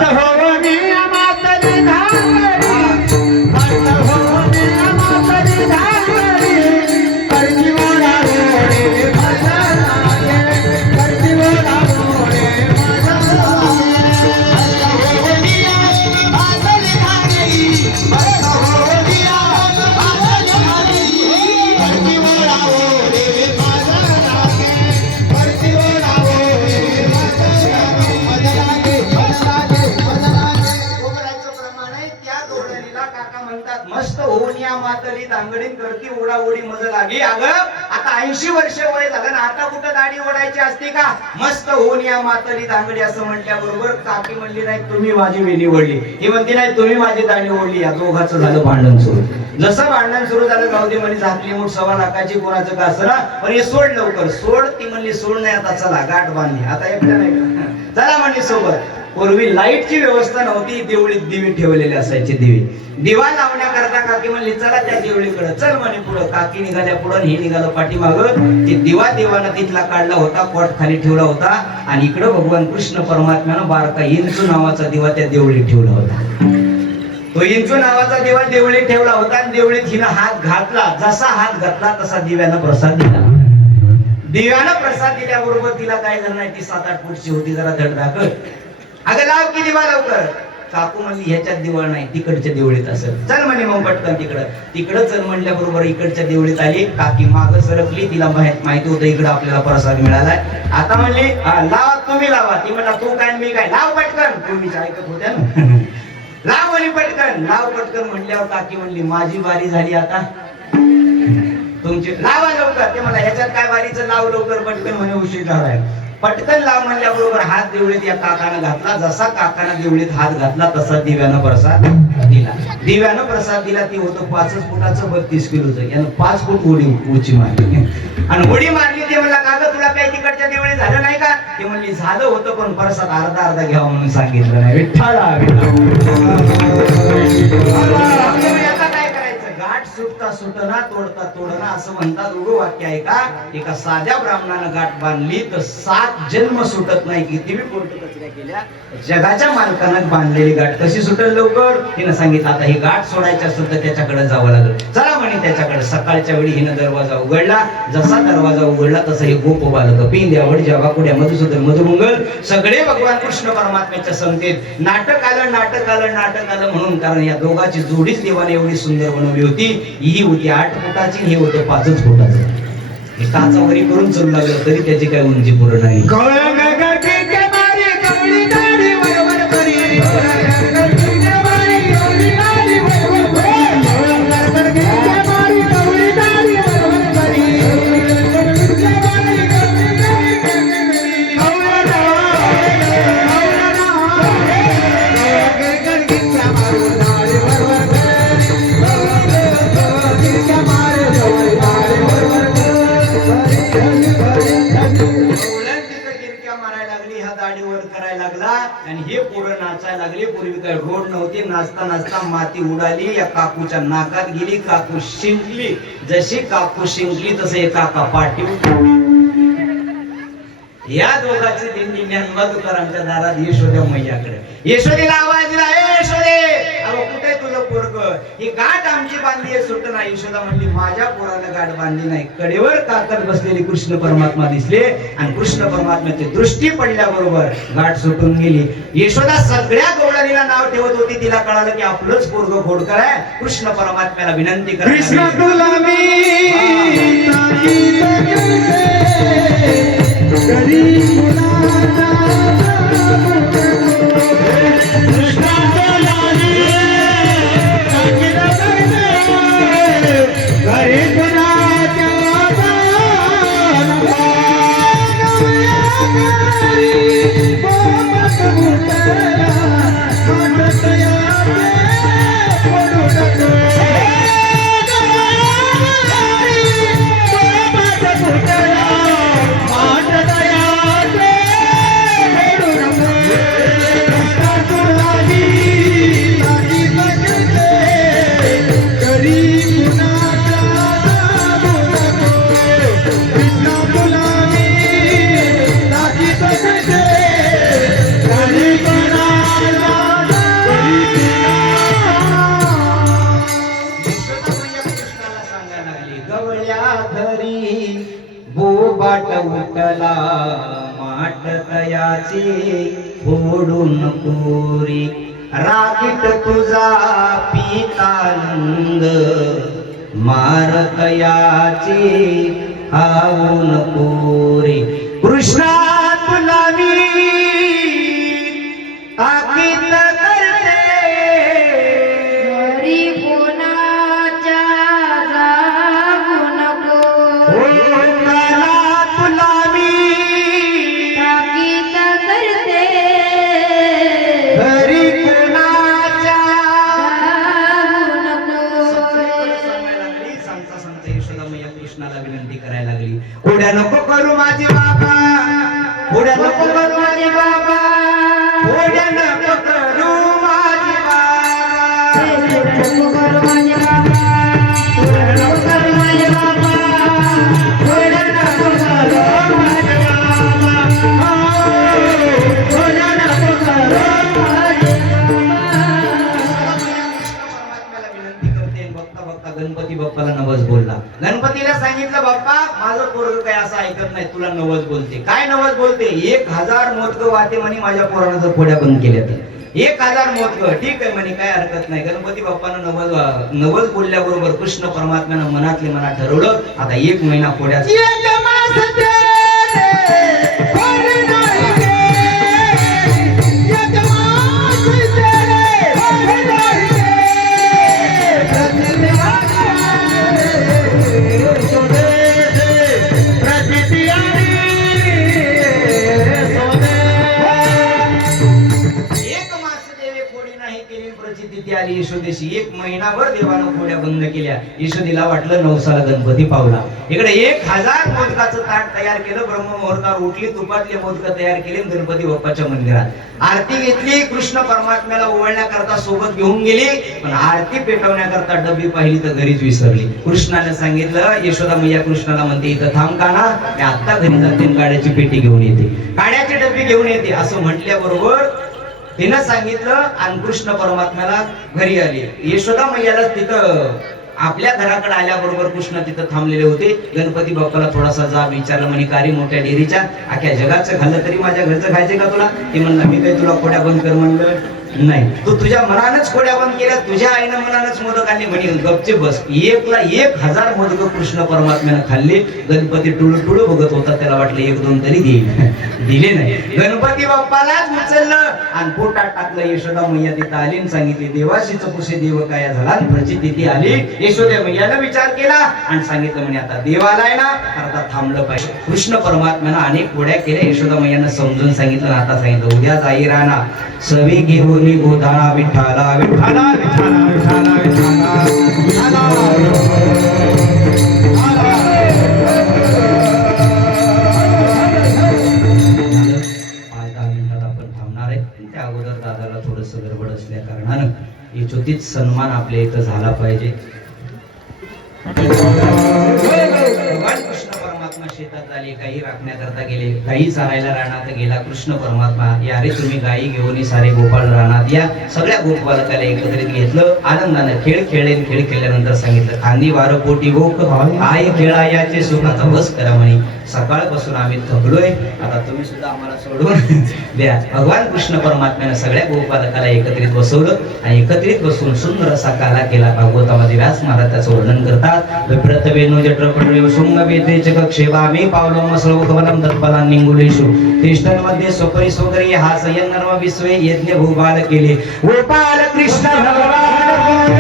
मातली दांगडीन करती ओढाओढी मज लागी. अगं आता 80 वर्ष वय झालं ना, आता कुठं दाढी ओढायची असते का. मस्त होऊन या मातली दांगडी असं म्हटल्याबरोबर काकी म्हणली नाही तुम्ही माझी वेणी ओढली. ही म्हणती नाही तुम्ही माझी दाढी ओढली. या दोघांचं झालं भांडण सुरू. जसं भांडण सुरू झालं जाऊ दे म्हणे झाकली मूठ 1.25 लाखाची कोणाचं का असं ना, पण हे सोड लवकर सोड. ती म्हणली सोड नाही आता चला गाठ बांधली. आता एकट्या नाही चला म्हणली सोबत. पूर्वी लाईटची व्यवस्था नव्हती. देवळीत दिवे ठेवलेले असायचे. दिवा लावण्याकरता काकी म्हणली चला त्या देवळीकडे चल म्हणे पुढं. काकी निघाल्या पुढं, हे निघालं पाठीमागं. ते दिवा देवानं तिथला काढला होता, पोट खाली ठेवला होता. आणि इकडं भगवान कृष्ण परमात्म्यानं बारका इंचू नावाचा दिवा त्या देवळीत ठेवला होता. तो इंचू नावाचा दिवा देवळीत ठेवला होता. आणि देवळीत हिनं हात घातला. जसा हात घातला तसा दिव्यानं प्रसाद दिला. दिव्यानं प्रसाद दिल्याबरोबर तिला काय झालं नाही, ती 7-8 फूटची होती, जरा धडधाकट. अगं लाव की दिवा लवकर. काकू म्हणली ह्याच्यात दिवा नाही, तिकडच्या देवळीत असेल. चल म्हणे मग पटकन तिकडं चल म्हणल्या बरोबर इकडच्या देवळीत आली. काकी मागं सरकली. तिला माहिती होतं इकडं आपल्याला प्रसाद मिळालाय. आता म्हणली लावा तुम्ही लावा. ती म्हणला तू काय मी काय, लाव पटकन. तुम्हीच ऐकत होत्या ना. लाव म्हणे पटकन. लाव पटकन म्हणल्यावर काकी म्हणली माझी बारी झाली आता तुमची, लावा लवकर. ते मला ह्याच्यात काय बारीचं, लाव लवकर पटकन म्हणे उशीर झालाय. पटकन लाव म्हणल्याबरोबर हात देवळीत या काकानं घातला. जसा काकानं देवळीत हात घातला तसा दिव्यानं प्रसाद दिला. दिव्यानं प्रसाद दिला. ती होतं 5 फुटाचं 32 किलोचं. यानं 5 फूट उडी मारली. आणि उडी मारली. ते म्हणला काका तुला काही तिकडच्या देवळीत झालं नाही का. ते म्हणली झालं होतं पण प्रसाद अर्धा घ्यावा म्हणून सांगितलं नाही. विठ्ठला आता काय करायचं, गाठ सुट तोडता सुटना तोडता तोडना असं म्हणतात. उगं वाक्य आहे का? एका साध्या ब्राह्मणानं गाठ बांधली तर 7 जन्म सुटत नाही. किती बी पोट कचऱ्या केल्या, जगाच्या मालकानं बांधलेली गाठ कशी सुटेल लवकर? तिनं सांगितलं आता ही गाठ सोडायची असेल तर त्याच्याकडे जावं लागेल. चला म्हणे त्याच्याकडे. सकाळच्या वेळी हिनं दरवाजा उघडला. जसा दरवाजा उघडला तसं हे गोप बालक पिंद्यावड जगाकुड्या मधुसूदन मधुमंगल सगळे भगवान कृष्ण परमात्म्याच्या संगतीत. नाटक आलं नाटक आलं नाटक आलं म्हणून, कारण या दोघांची जोडीच देवाने एवढी सुंदर बनवली होती. ही होती 8 फुटाची, हे होतं 5 फुटाचं. टाचा वरी करून चलू लागलं तरी त्याची काय उंची पूर्ण नाही. आणि हे पोरं नाचायला लागले. पूर्वी काय रोड नव्हती. नाचता नाचता माती उडाली, या काकूच्या नाकात गेली. काकू शिंकली. जशी काकू शिंकली तसे काका पाठी. या दोघांचे दिंडी ज्ञानोबा तुकारामच्या दारात यशोदा मैयाकडे. यशोदेला आवाज दिला, ए यशोदे, अगं कुठे तुझं पोरग? ही गाठ आमची बांधली आहे सुटना. यशोदा म्हणली माझ्या पोराला गाठ बांधली नाही. कडेवर काकत बसलेली कृष्ण परमात्मा दिसले आणि कृष्ण परमात्म्याची दृष्टी पडल्याबरोबर गाठ सुटून गेली. यशोदा सगळ्या गवळणीला नाव ठेवत होती. तिला कळालं की आपलंच पोरग खोडकर आहे. कृष्ण परमात्म्याला विनंती कर, कृष्ण तुला उठला माट तयाची फोडून कोरी. रागीट तुझा पितानंद मारतयाची आवून कोरी. कृष्णा तुला मी ताकीद करते, हरी कोणाच्या जागू नको. तुला मी ताकीद करते, हरी कोणाच्या जागू नको. सांगता सांगता यशोदा मैया कृष्णाला विनंती करायला लागली, पुढ्या नको करू माझे बाबा, पुढ्या नको करू माझे बाबा, पुढ्या नको करू माझे बाबा, नको करू माझे बाबा, नको करू माझे बाबा, पुढे नको करू माझे बाबा, पुढे नको करू माझे परमात्म्याला विनंती करते. बघता बघता गणपती बाप्पाला नवस बोलला. गणपतीला सांगितलं बाप्पा माझं पोरग काय असं ऐकत नाही, तुला नवस बोलते. काय नवस बोलते? 1000 मोदक वाटे म्हणे माझ्या पोरानं जर फोड्या बंद केल्या तर 1000 मोदक. ठीक आहे म्हणे, काय हरकत नाही. गणपती बाप्पानं नवस बोलल्याबरोबर कृष्ण परमात्म्यानं मनातले मनात ठरवलं आता 1 महिना फोड्या. आली यशोदेशी. 1 महिनाभर देवानं खोड्या बंद केल्या. यशोदेला वाटलं नवसाला गणपती पावला. इकडे 1000 मोदकाचं ताट तयार केलं. ब्रह्ममुहूर्तावर उठली, तुपातले मोदक तयार केले, गणपती बाप्पाच्या मंदिरात आरती घेतली. कृष्ण परमात्म्याला ओवाळण्याकरता सोबत घेऊन गेली, पण आरती पेटवण्याकरता डब्बी पाहिली तर घरीच विसरली. कृष्णाने सांगितलं, यशोदा मैया कृष्णाला म्हणते, इथं थांब का ना, मी आता घरी जाते, काड्याची पेटी घेऊन येते, काड्याची डब्बी घेऊन येते. असं म्हटल्याबरोबर तिनं सांगितलं आणि कृष्ण परमात्म्याला घरी आली. यशोदा मैयाला तिथं आपल्या घराकडे आल्याबरोबर कृष्ण तिथं थांबलेले होते. गणपती बाप्पाला थोडासा जाब विचारला, म्हणे कारी मोठ्या डेअरीच्या अख्या जगाचं खाल्लं तरी माझ्या घरचं खायचे का तुला? ते म्हणलं, मी काही तुला खोड्या बंद कर म्हणलं नाही, तू तुझ्या मनानच खोड्या बंद केल्या, तुझ्या आईनं मनानच मोदक आणले. म्हणे गपचे बस. 1000 मोदक कृष्ण परमात्म्यानं खाल्ले. गणपती टुळू बघत होता, त्याला वाटलं 1-2 तरी देईल, दिले नाही. गणपती बाप्पालाच उचललं आणि पोटात टाकलं. यशोदा मैया तिथं आली आणि सांगितली, देवाशीच पुसे देव काय झाला. प्रचिती ती आली. यशोदा मैयानं विचार केला आणि सांगितलं, म्हणे आता देव आलाय ना, आता थांबलं पाहिजे. कृष्ण परमात्म्यानं अनेक खोड्या केल्या. यशोदा मैयानं समजून सांगितलं, आता सांगितलं, उद्या जाई राहणार सवे घेऊन गोधाळा विठाला विठाला विठाला विठाला विठाला. 5-10 मिनिटात आपण थांबणार आहे. त्या अगोदर दादाला थोडस गडबड असल्या कारणानं यचोतीत सन्मान आपल्या इथं झाला पाहिजे. भगवान कृष्ण परमात्मा शेतात आले, काही राखण्याकरता गेले, काही चारायला रानात गेला. कृष्ण परमात्मा, या रे तुम्ही गायी घेऊन सारे गोपाळ रानात या. सगळ्या गोपालकाला एकत्रित घेतलं. आनंदानं खेळ खेळले. खेळ खेळल्यानंतर सांगितलं, खांदी वार पोटी गोक आय खेळा याचे सुख आता बस करा म्हणे. सकाळपासून आम्ही थकलोय, आता तुम्ही सुद्धा आम्हाला सोडून द्या. भगवान कृष्ण परमात्म्यानं सगळ्या गोपालकाला एकत्रित बसवलं आणि एकत्रित बसून सुंदर असा काला केला. भागवतामध्ये व्यास महाराज त्याचं वर्णन करतात. विप्रत वेणू जठरपटरेव शृंग वेदेच कक्षेवा मे पावलम सर्वकवलम तत्पला निंगुलेषु तिष्ठन्मध्ये स्वपरी स्वगरी हा सयन नर्म विश्वे यज्ञ भूपाल केले. गोपाल कृष्ण भगवान,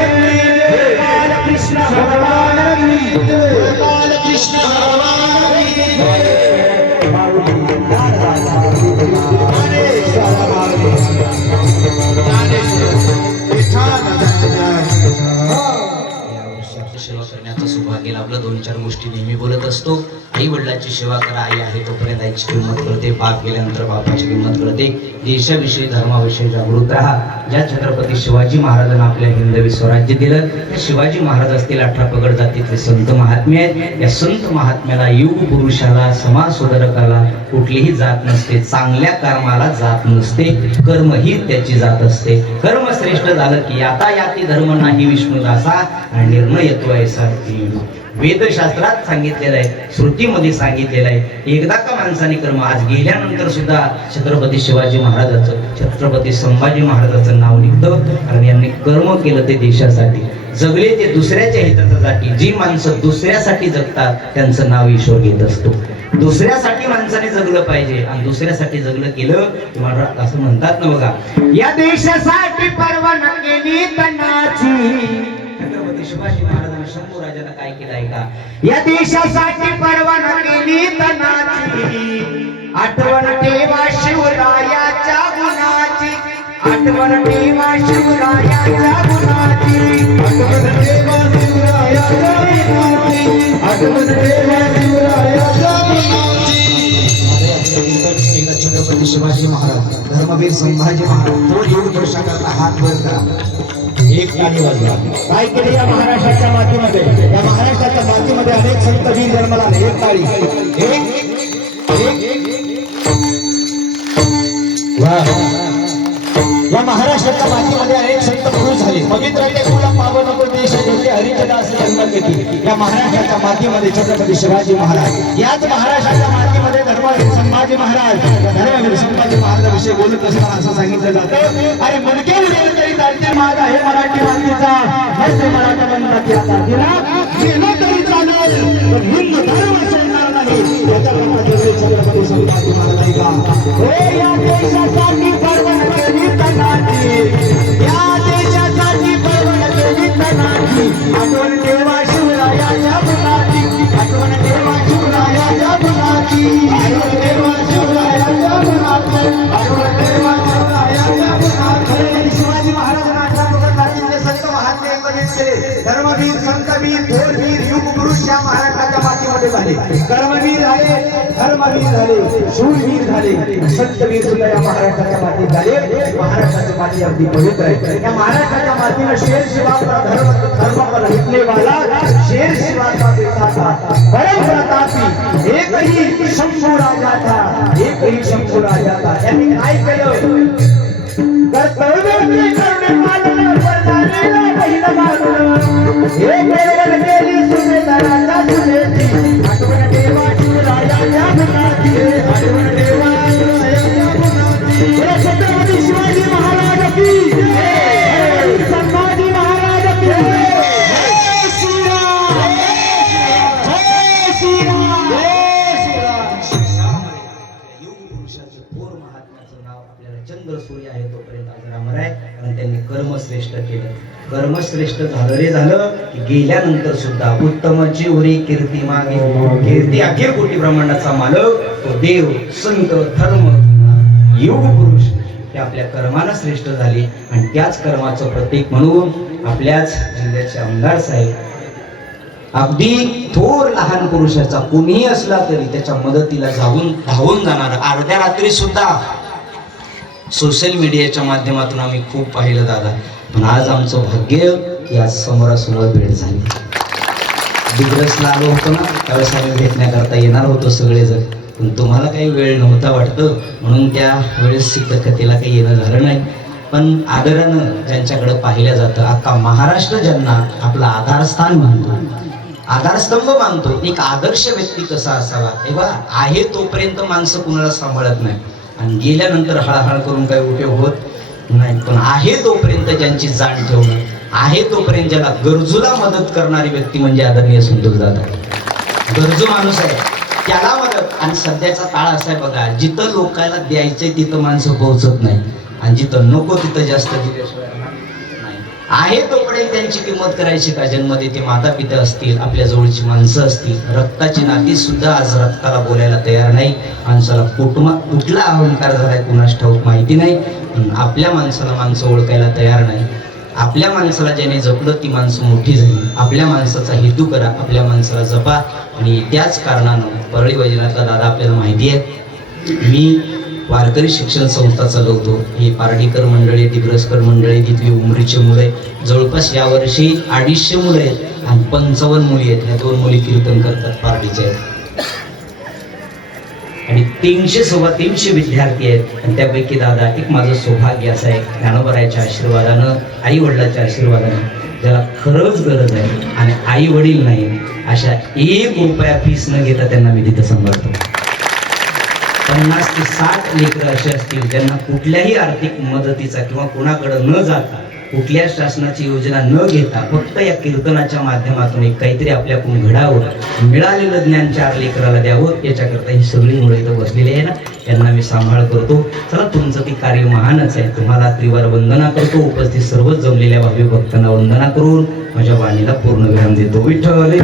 गोपाल कृष्ण भगवान, गोपाल कृष्ण भगवान. सेवा करण्याचं सौभाग्य लाभलं. 2-4 गोष्टी नेहमी बोलत असतो. आई वडिलांची सेवा करा. आई आहे तोपर्यंत आईची किंमत कळते, बाप गेल्यानंतर बापाची किंमत कळते. देशाविषयी धर्माविषयी जागृत राहा. ज्या छत्रपती शिवाजी महाराजांना आपल्या हिंदवी स्वराज्य दिलं, शिवाजी महाराज असतील 18 पगड जातीतले संत महात्मे आहेत. या संत महात्म्याला, युग पुरुषाला, समाज सुधारकाला कुठलीही जात नसते. चांगल्या कर्माला जात नसते, कर्म ही त्याची जात असते. कर्म श्रेष्ठ झालं की आता याती धर्म नाही विष्णुदासा आणि निर्णय येतो ऐसा. वेदशास्त्रात सांगितलेलं आहे, श्रुतीमध्ये सांगितलेलं आहे. एकदा का माणसाने कर्म, आज गेल्यानंतर सुद्धा छत्रपती शिवाजी महाराजाचं, छत्रपती संभाजी महाराजाचं नाव निघतं, कारण यांनी कर्म केलं ते देशासाठी, जगले ते दुसऱ्याच्या हितासाठी. जी माणसं दुसऱ्यासाठी जगतात त्यांचं नाव ईश्वर घेत असतो. दुसऱ्यासाठी माणसाने जगलं पाहिजे आणि दुसऱ्यासाठी जगलं केलं तुम्हाला असं म्हणतात ना बघा, या देशासाठी परवाना केली तनाची. छत्रपती शिवाजी महाराजांनी शंभू राजाला काय केलं आहे का? या देशासाठी परवाना केली तनाची. आठवण ठेवा शिवरायाच्या गुणाची, आठवण ठेवा शिवरायाच्या गुणाची, आठवण ठेवा शिवरायाच्या गुणाची, आठवण ठेवा शिवरायाच्या गुणाची. छत्रपती शिवाजी महाराज, धर्मवीर संभाजी महाराज, तो येऊन पुरुषाकरता हात वर करा. एक ताली वाजवा. काय केले या महाराष्ट्राच्या मातीमध्ये? या महाराष्ट्राच्या मातीमध्ये अनेक संत वीर जन्माला आले. एक ताळी. या महाराष्ट्राच्या मातीमध्ये अनेक संत पुरुष झाले. पवित्र ते कुला पावन नको देश जेथे हरिचंदास जन्म घेतली. या महाराष्ट्राच्या मातीमध्ये छत्रपती शिवाजी महाराज, याच महाराष्ट्राच्या मातीमध्ये धर्मवीर संभाजी महाराज, धर्मवीर संभाजी महाराजांविषयी बोलत असताना असं सांगितलं जातं, अरे मुलगे उडेल तरी चालते माझा हे मराठी मातीचा हस्त मराठा बनला केला गेला तरी चालेल, पण हिंद धर्म सोडणार नाही. याच्याकरता छत्रपती संभाजी महाराज या देशासाठी परवान केली तनाची, या देशासाठी परवान केली तनाची. आठवण ठेवा शिवरायाच्या गुणाची, आठवण ठेवा शिवरायाच्या गुणाची, आठवण ठेवा शिवरायाच्या गुणाची, आठवण ठेवा शिवरायाच्या गुणाची. शिवाजी महाराजांना 18 पगड जातीतले महाराष्ट्रामध्ये झाले, कर्मवीर झाले, धर्मवीर झाले, शूरवीर झाले, संतवीर सुद्धा या महाराष्ट्राच्या मातीत झाले. महाराष्ट्राची माती अगदी पवित्र आहे. या महाराष्ट्राच्या मातीनं शेर शिवा धर्म पर लिखने वाला शेर शिवा का बेटा था, परम प्रतापी एकही शंभू राजा था, एकही शंभू राजा था. यांनी काय केलं? कर्तव्य करणे मानलं, परदानेला पहिलं मानलं. हे केवळ गेली सुभेदाराच्या सुनेची, आठवण ठेवा शिवरायाच्या गुणाची, आठवण ठेवा शिवरायाच्या गुणाची. हे छत्रपती शिवाजी महाराज की जय, संभाजी महाराज की जय. जय श्रीराम, जय श्रीराम, जय श्रीराम. योग पुरुषाचे थोर महात्म्याचं नाव आपल्याला चंद्र सूर्य आहे तोपर्यंत अजरामर आहे, कारण त्यांनी कर्मश्रेष्ठ केलं. कर्मश्रेष्ठ झालं रे झालं की गेल्यानंतर सुद्धा उत्तमाची उरी कीर्ती मागे, कीर्ती अखिल कोटी ब्रह्मांडाचा मालक तो देव, संत, धर्म, योग पुरुष हे आपल्या कर्मानं श्रेष्ठ झाले. आणि त्याच कर्माचं प्रतीक म्हणून आपल्याच जिल्ह्याचे आमदार साहेब अगदी थोर लहान पुरुषाचा कोणीही असला तरी त्याच्या मदतीला जाऊन धावून जाणार. अर्ध्या रात्री सुद्धा सोशल मीडियाच्या माध्यमातून आम्ही खूप पाहिलं दादा, पण आज आमचं भाग्य की आज समोरासमोर भेट झाली. दिग्रसला आलो होतो ना, त्यावेळेस आम्ही भेटण्याकरता येणार होतो सगळेजण, पण तुम्हाला काही वेळ नव्हता वाटतं, म्हणून त्या वेळेस कथेला काही येणं झालं नाही. पण आदरानं ज्यांच्याकडे पाहिलं जातं, अख्खा महाराष्ट्र ज्यांना आपलं आधारस्थान मानतो, आधारस्तंभ मानतो, एक आदर्श व्यक्ती कसा असावा. हे बघा, आहे तोपर्यंत माणसं कुणाला सांभाळत नाही आणि गेल्यानंतर हळहळ करून काही उपयोग होत नाही. पण आहे तोपर्यंत ज्यांची जाण ठेवणं, आहे तोपर्यंत ज्याला गरजूला मदत करणारी व्यक्ती म्हणजे आदरणीय संतोष दादा. गरजू माणूस आहे त्याला मदत. आणि सध्याचा काळ असा आहे बघा, जिथं लोकांना द्यायचंय तिथं माणसं पोहोचत नाही आणि जिथं नको तिथं जास्त दिल्याशिवाय नाही. आहे तोपर्यंत त्यांची किंमत करायची का? जन्मदे ते माता पिता असतील, आपल्या जवळची माणसं असतील, रक्ताची नाती सुद्धा आज रक्ताला बोलायला तयार नाही. माणसाला कुठला अहंकार झालाय कुणास ठाऊक माहिती नाही, पण आपल्या माणसाला माणसं ओळखायला तयार नाही. आपल्या माणसाला ज्याने जपलं ती माणसं मोठी झाली. आपल्या माणसाचा हेतू करा, आपल्या माणसाला जपा. आणि त्याच कारणानं परळी वैजनाथला दादा आपल्याला माहिती आहे, मी वारकरी शिक्षण संस्था चालवतो. ही पारडीकर मंडळी, दिग्रसकर मंडळी, तिथली उमरीची मुलं जवळपास यावर्षी 250 मुलं आहेत आणि 55 मुली आहेत. ह्या 2 मुली कीर्तन करतात पारडीच्या आहेत आणि 300 विद्यार्थी आहेत. आणि त्यापैकी दादा एक माझं सौभाग्य असं आहे, ज्ञानोबरायाच्या आशीर्वादानं, आई वडिलाच्या आशीर्वादानं, ज्याला खरंच गरज आहे आणि आई वडील नाही अशा 1 रुपया फीस न घेता त्यांना मी तिथं सांभाळतो. 50 ते 60 लेकरं असे असतील ज्यांना कुठल्याही आर्थिक मदतीचा किंवा कोणाकडे न जाता, कुठल्या शासनाची योजना न घेता, फक्त या कीर्तनाच्या माध्यमातून एक काहीतरी आपल्याकडून घडावं, मिळालेलं ज्ञान 4 लेकराला द्यावं, याच्याकरता ही सगळी मुलं इथं बसलेली आहे ना, यांना मी सांभाळ करतो. चला, तुमचं ती कार्य महानच आहे. तुम्हाला त्रिवार वंदना करतो. उपस्थित सर्वच जमलेल्या भावी भक्तांना वंदना करून माझ्या वाणीला पूर्ण विराम देतो. विठ्ठल